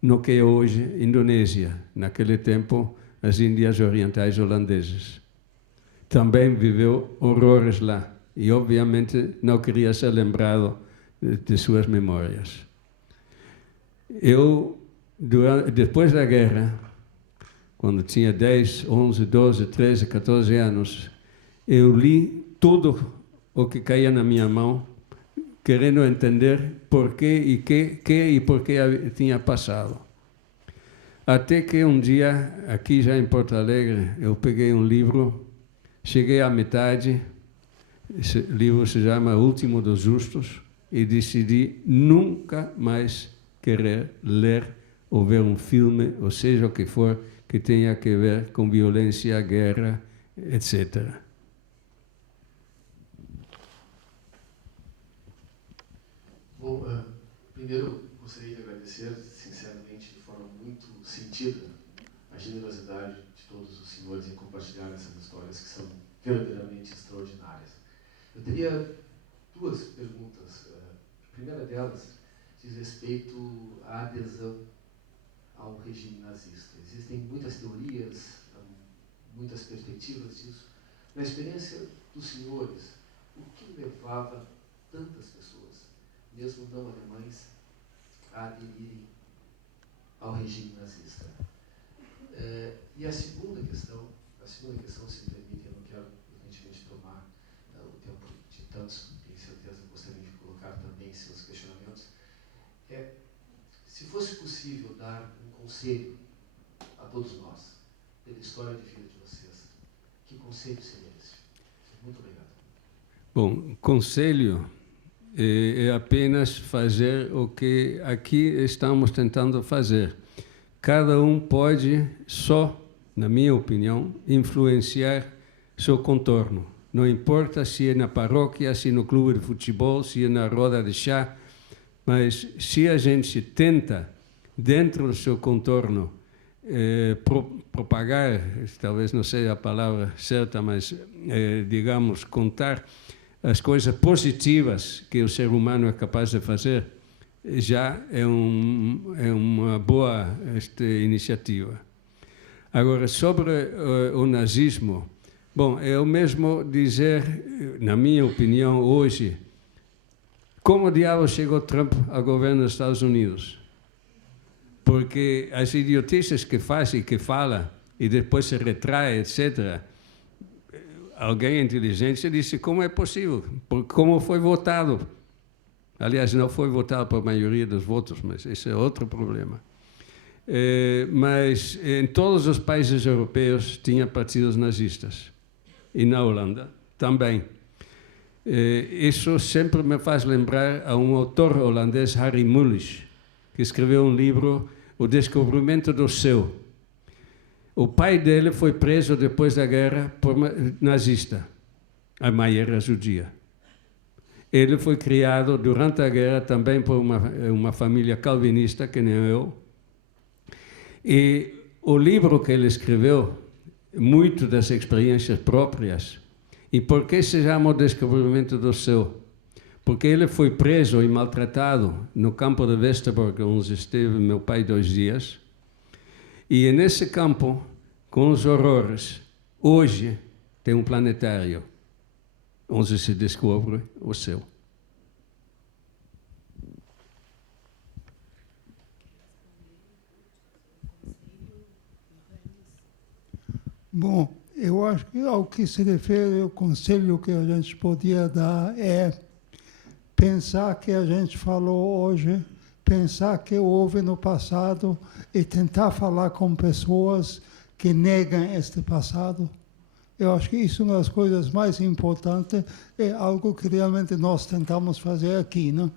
no que é hoje Indonésia, naquele tempo as Índias Orientais holandesas. Também viveu horrores lá e, obviamente, não queria ser lembrado de suas memórias. Eu, depois da guerra, quando tinha 10, 11, 12, 13, 14 anos, eu li tudo o que caía na minha mão, querendo entender por quê e por que tinha passado. Até que um dia, aqui já em Porto Alegre, eu peguei um livro, cheguei à metade, esse livro se chama O Último dos Justos, e decidi nunca mais querer ler ou ver um filme, ou seja o que for, que tenha a ver com violência, guerra, etc. Bom, primeiro gostaria de agradecer, sinceramente, de forma muito sentida, a generosidade de todos os senhores em compartilhar essas histórias que são verdadeiramente extraordinárias. Eu teria 2 perguntas. A primeira delas diz respeito à adesão ao regime nazista. Existem muitas teorias, muitas perspectivas disso. Na experiência dos senhores, o que levava tantas pessoas, mesmo não alemães, a aderirem ao regime nazista? E a segunda questão, se me permitem, eu não quero, evidentemente, tomar o tempo de tantos, tenho certeza que gostaria de colocar também seus questionamentos, se fosse possível dar um conselho a todos nós, pela história de vida de vocês, que conselho seria esse? Muito obrigado. Bom, conselho é apenas fazer o que aqui estamos tentando fazer. Cada um pode só, na minha opinião, influenciar seu contorno. Não importa se é na paróquia, se é no clube de futebol, se é na roda de chá, mas se a gente tenta, dentro do seu contorno, propagar, talvez não seja a palavra certa, mas, digamos, contar as coisas positivas que o ser humano é capaz de fazer, já é uma boa iniciativa. Agora, sobre o nazismo, bom, é o mesmo dizer, na minha opinião, hoje, como diabo chegou Trump ao governo dos Estados Unidos? Porque as idiotices que faz e que fala, e depois se retrai, etc., alguém inteligente disse como é possível, como foi votado. Aliás, não foi votado por maioria dos votos, mas esse é outro problema. Mas em todos os países europeus tinha partidos nazistas. E na Holanda também. Isso sempre me faz lembrar a um autor holandês, Harry Mulisch, que escreveu um livro, O Descobrimento do Céu. O pai dele foi preso depois da guerra por nazista. a mãe era judia. Ele foi criado durante a guerra também por uma família calvinista, que nem eu. E o livro que ele escreveu, muito das experiências próprias. E por que se chama O Descobrimento do Céu? Porque ele foi preso e maltratado no campo de Westerbork, onde esteve meu pai 2 dias. E nesse campo, com os horrores, hoje tem um planetário onde se descobre o céu. Bom, eu acho que ao que se refere o conselho que a gente podia dar é pensar que a gente falou hoje, pensar que houve no passado e tentar falar com pessoas que negam este passado. Eu acho que isso é uma das coisas mais importantes, é algo que realmente nós tentamos fazer aqui, né?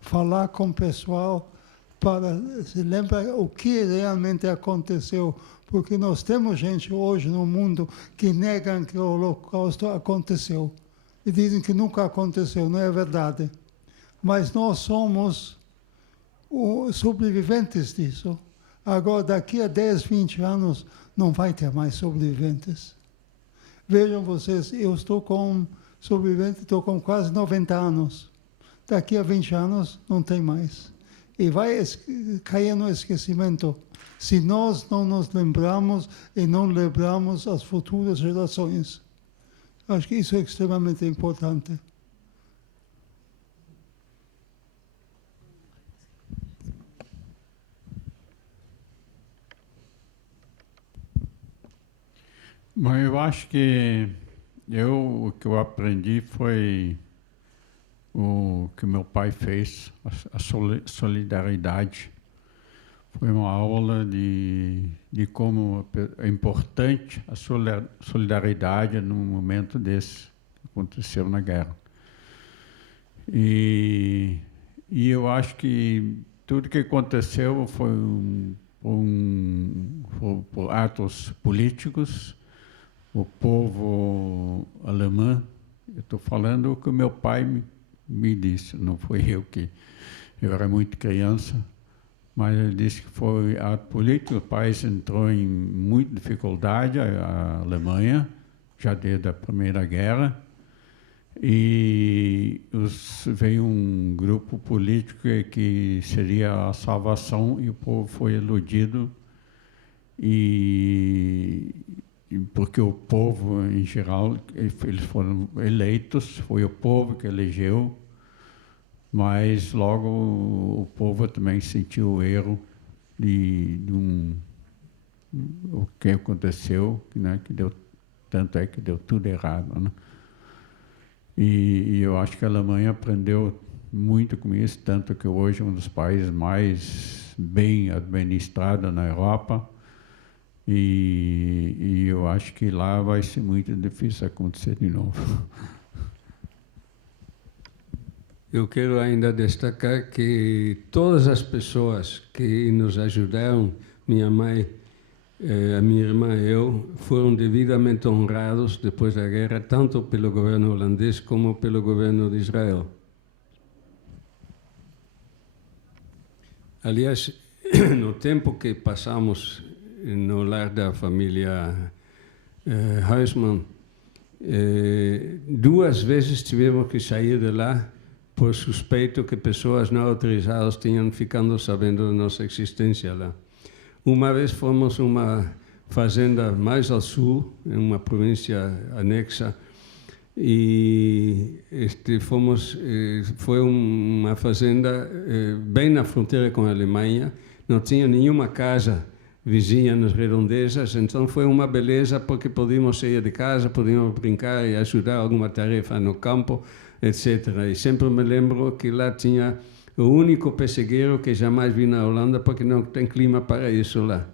Falar com o pessoal para se lembrar o que realmente aconteceu, porque nós temos gente hoje no mundo que negam que o Holocausto aconteceu e dizem que nunca aconteceu, não é verdade. Mas nós somos os sobreviventes disso. Agora, daqui a 10, 20 anos, não vai ter mais sobreviventes. Vejam vocês, eu estou com sobrevivente, estou com quase 90 anos. Daqui a 20 anos, não tem mais. E vai cair no esquecimento se nós não nos lembramos e não lembramos as futuras gerações. Acho que isso é extremamente importante. Mas eu acho que o que eu aprendi foi o que meu pai fez, a solidariedade. Foi uma aula de como é importante a solidariedade num momento desse que aconteceu na guerra. E eu acho que tudo que aconteceu foi por atos políticos. O povo alemão, eu estou falando o que o meu pai me disse, não foi eu era muito criança, mas ele disse que foi ato político. O país entrou em muita dificuldade, a Alemanha, já desde a Primeira Guerra, e veio um grupo político que seria a salvação, e o povo foi iludido, porque o povo, em geral, eles foram eleitos, foi o povo que elegeu, mas logo o povo também sentiu o erro o que aconteceu, né, tanto é que deu tudo errado, né? E eu acho que a Alemanha aprendeu muito com isso, tanto que hoje é um dos países mais bem administrados na Europa. E eu acho que lá vai ser muito difícil acontecer de novo. Eu quero ainda destacar que todas as pessoas que nos ajudaram, minha mãe, a minha irmã e eu, foram devidamente honrados depois da guerra, tanto pelo governo holandês como pelo governo de Israel. Aliás, no tempo que passamos no lar da família Huisman, 2 vezes tivemos que sair de lá por suspeito que pessoas não autorizadas tinham ficado sabendo da nossa existência lá. Uma vez fomos a uma fazenda mais ao sul, em uma província anexa, e foi uma fazenda bem na fronteira com a Alemanha, não tinha nenhuma casa vizinha nas redondezas, então foi uma beleza porque podíamos sair de casa, podíamos brincar e ajudar alguma tarefa no campo, etc. E sempre me lembro que lá tinha o único pessegueiro que jamais vi na Holanda, porque não tem clima para isso lá.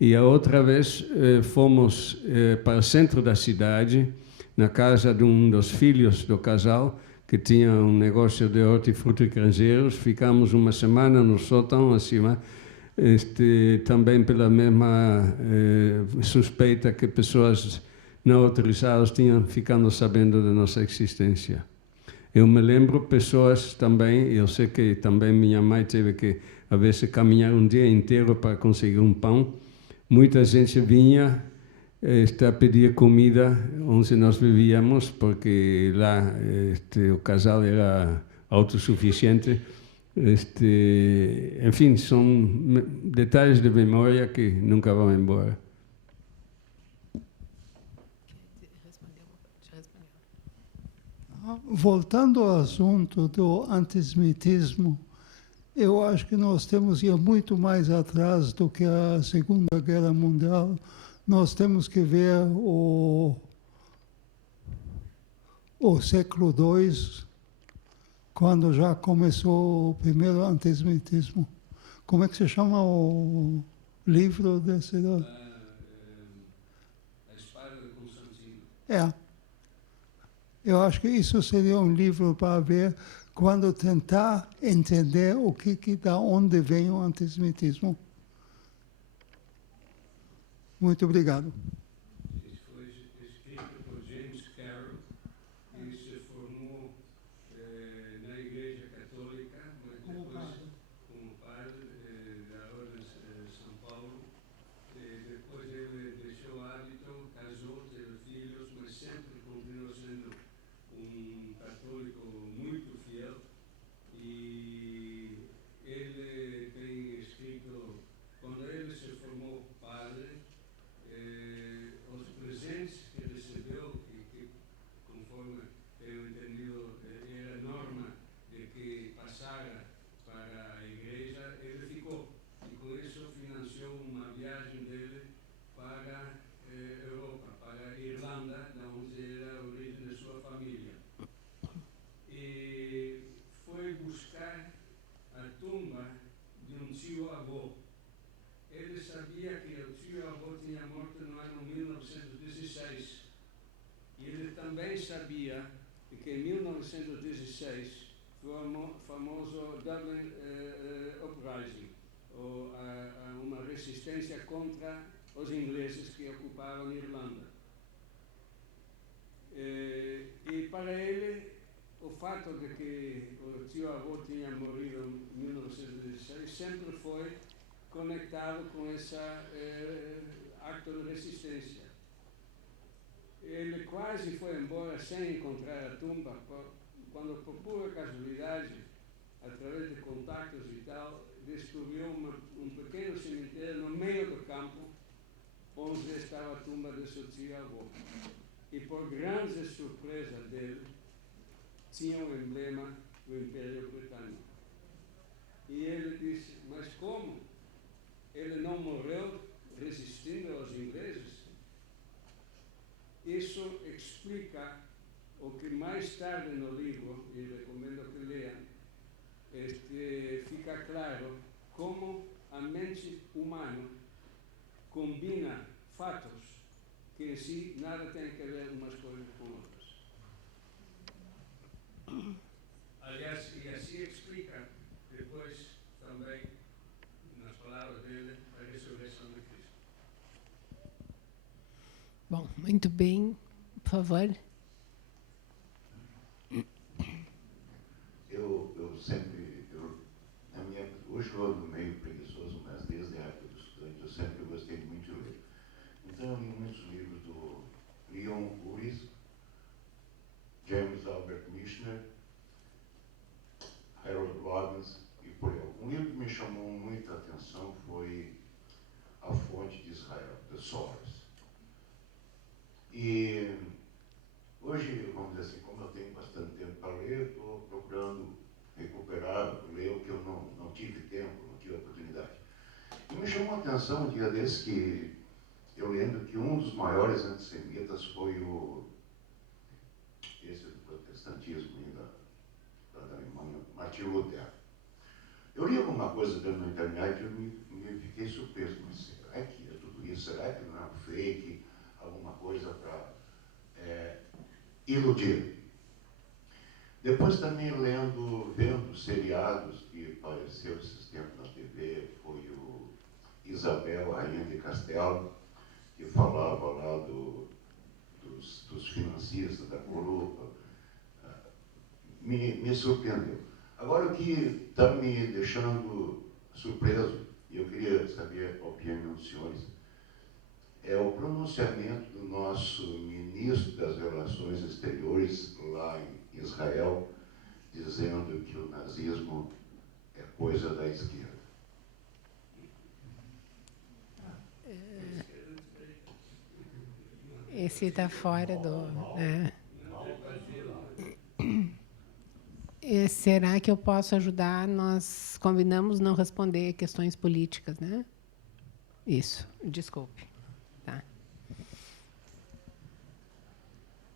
E a outra vez fomos para o centro da cidade, na casa de um dos filhos do casal, que tinha um negócio de hortifruti granjeiros. Ficamos uma semana no sótão acima, também pela mesma suspeita que pessoas não autorizados tinham ficando sabendo da nossa existência. Eu me lembro pessoas também, eu sei que também minha mãe teve que, às vezes, caminhar um dia inteiro para conseguir um pão. Muita gente vinha pedir comida onde nós vivíamos, porque lá o casal era autossuficiente. Enfim, são detalhes de memória que nunca vão embora. Voltando ao assunto do antissemitismo, eu acho que nós temos que ir muito mais atrás do que a Segunda Guerra Mundial. Nós temos que ver o século II, quando já começou o primeiro antissemitismo. Como é que se chama o livro desse? A Espada de Constantino. É. Eu acho que isso seria um livro para ver quando tentar entender da onde vem o antissemitismo. Muito obrigado. Isso foi escrito por James Carroll, que se formou na Igreja Católica, mas depois como padre da Ordem de São Paulo. Depois ele deixou o hábito, casou, teve filhos, mas sempre continuou sendo um católico muito fiel. E ele tem escrito, quando ele se formou padre, os presentes que recebeu, que conforme eu entendido, era norma de que passara para a igreja, ele ficou. E com isso financiou uma viagem dele para a Europa, para a Irlanda, de onde era a origem de sua família. E foi buscar a tumba de um tio-avô. Ele sabia que o tio-avô tinha morto no ano 1916. E ele também sabia que em 1916 foi o famoso Dublin Uprising, uma resistência contra os ingleses que ocupavam a Irlanda. E para ele, o fato de que o tio-avô tinha morrido em 1916 sempre foi conectado com esse acto de resistência. Ele quase foi embora sem encontrar a tumba, quando por pura casualidade, através de contatos e tal, descobriu um pequeno cemitério no meio do campo, onde estava a tumba de seu tio-avô. E por grande surpresa dele, tinha um emblema do Império Britânico. E ele disse, mas como? Ele não morreu resistindo aos ingleses? Isso explica o que mais tarde no livro, e recomendo que leiam, fica claro como a mente humana combina fatos que em si nada tem a ver umas coisas com outras. Aliás, e assim explica depois também, nas palavras dele, a ressurreição de Cristo. Bom, muito bem. Por favor. Hoje eu ando meio preguiçoso, mas desde a época do estudante eu sempre gostei muito de ler. Então eu li muitos livros do Leon Uris, James Albert Michener, Harold Robbins e por aí. Um livro que me chamou muita atenção foi A Fonte de Israel, The Source. E hoje, vamos dizer assim, como eu tenho bastante tempo para ler, estou procurando recuperar, ler o que eu não tive tempo, não tive oportunidade. E me chamou a atenção um dia desse que eu lembro que um dos maiores antissemitas foi esse do protestantismo da Alemanha, Martin Lutero. Eu li alguma coisa dele na internet e eu me fiquei surpreso, mas será que é tudo isso? Será que não é um fake? Alguma coisa para iludir? Depois também vendo seriados que apareceu esses tempos na TV, foi o Isabel, a Rainha de Castelo, que falava lá dos financistas, da coroa, me surpreendeu. Agora, o que está me deixando surpreso, e eu queria saber a opinião dos senhores, é o pronunciamento do nosso ministro das Relações Exteriores lá em Israel, dizendo que o nazismo é coisa da esquerda. Esse está fora do... Será que eu posso ajudar? Nós combinamos não responder questões políticas, né? Isso, desculpe. Tá.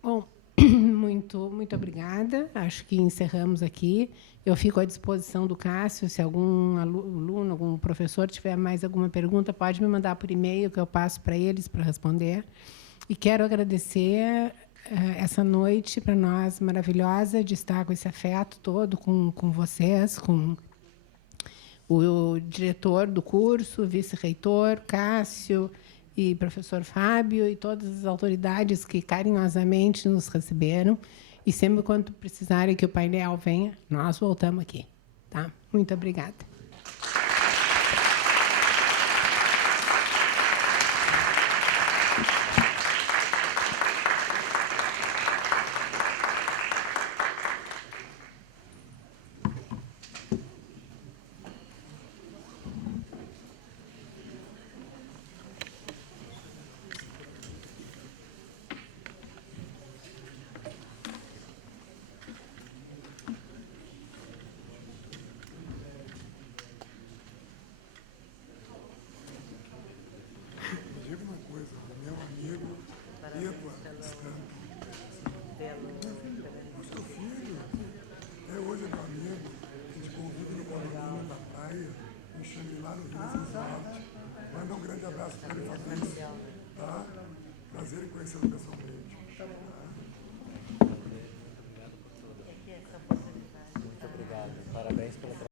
Bom, muito obrigada. Acho que encerramos aqui. Eu fico à disposição do Cássio. Se algum aluno, algum professor tiver mais alguma pergunta, pode me mandar por e-mail, que eu passo para eles para responder. E quero agradecer essa noite para nós maravilhosa, de estar com esse afeto todo com vocês, com o diretor do curso, o vice-reitor, Cássio, e professor Fábio, e todas as autoridades que carinhosamente nos receberam. E sempre quando precisarem que o painel venha, nós voltamos aqui. Tá? Muito obrigada.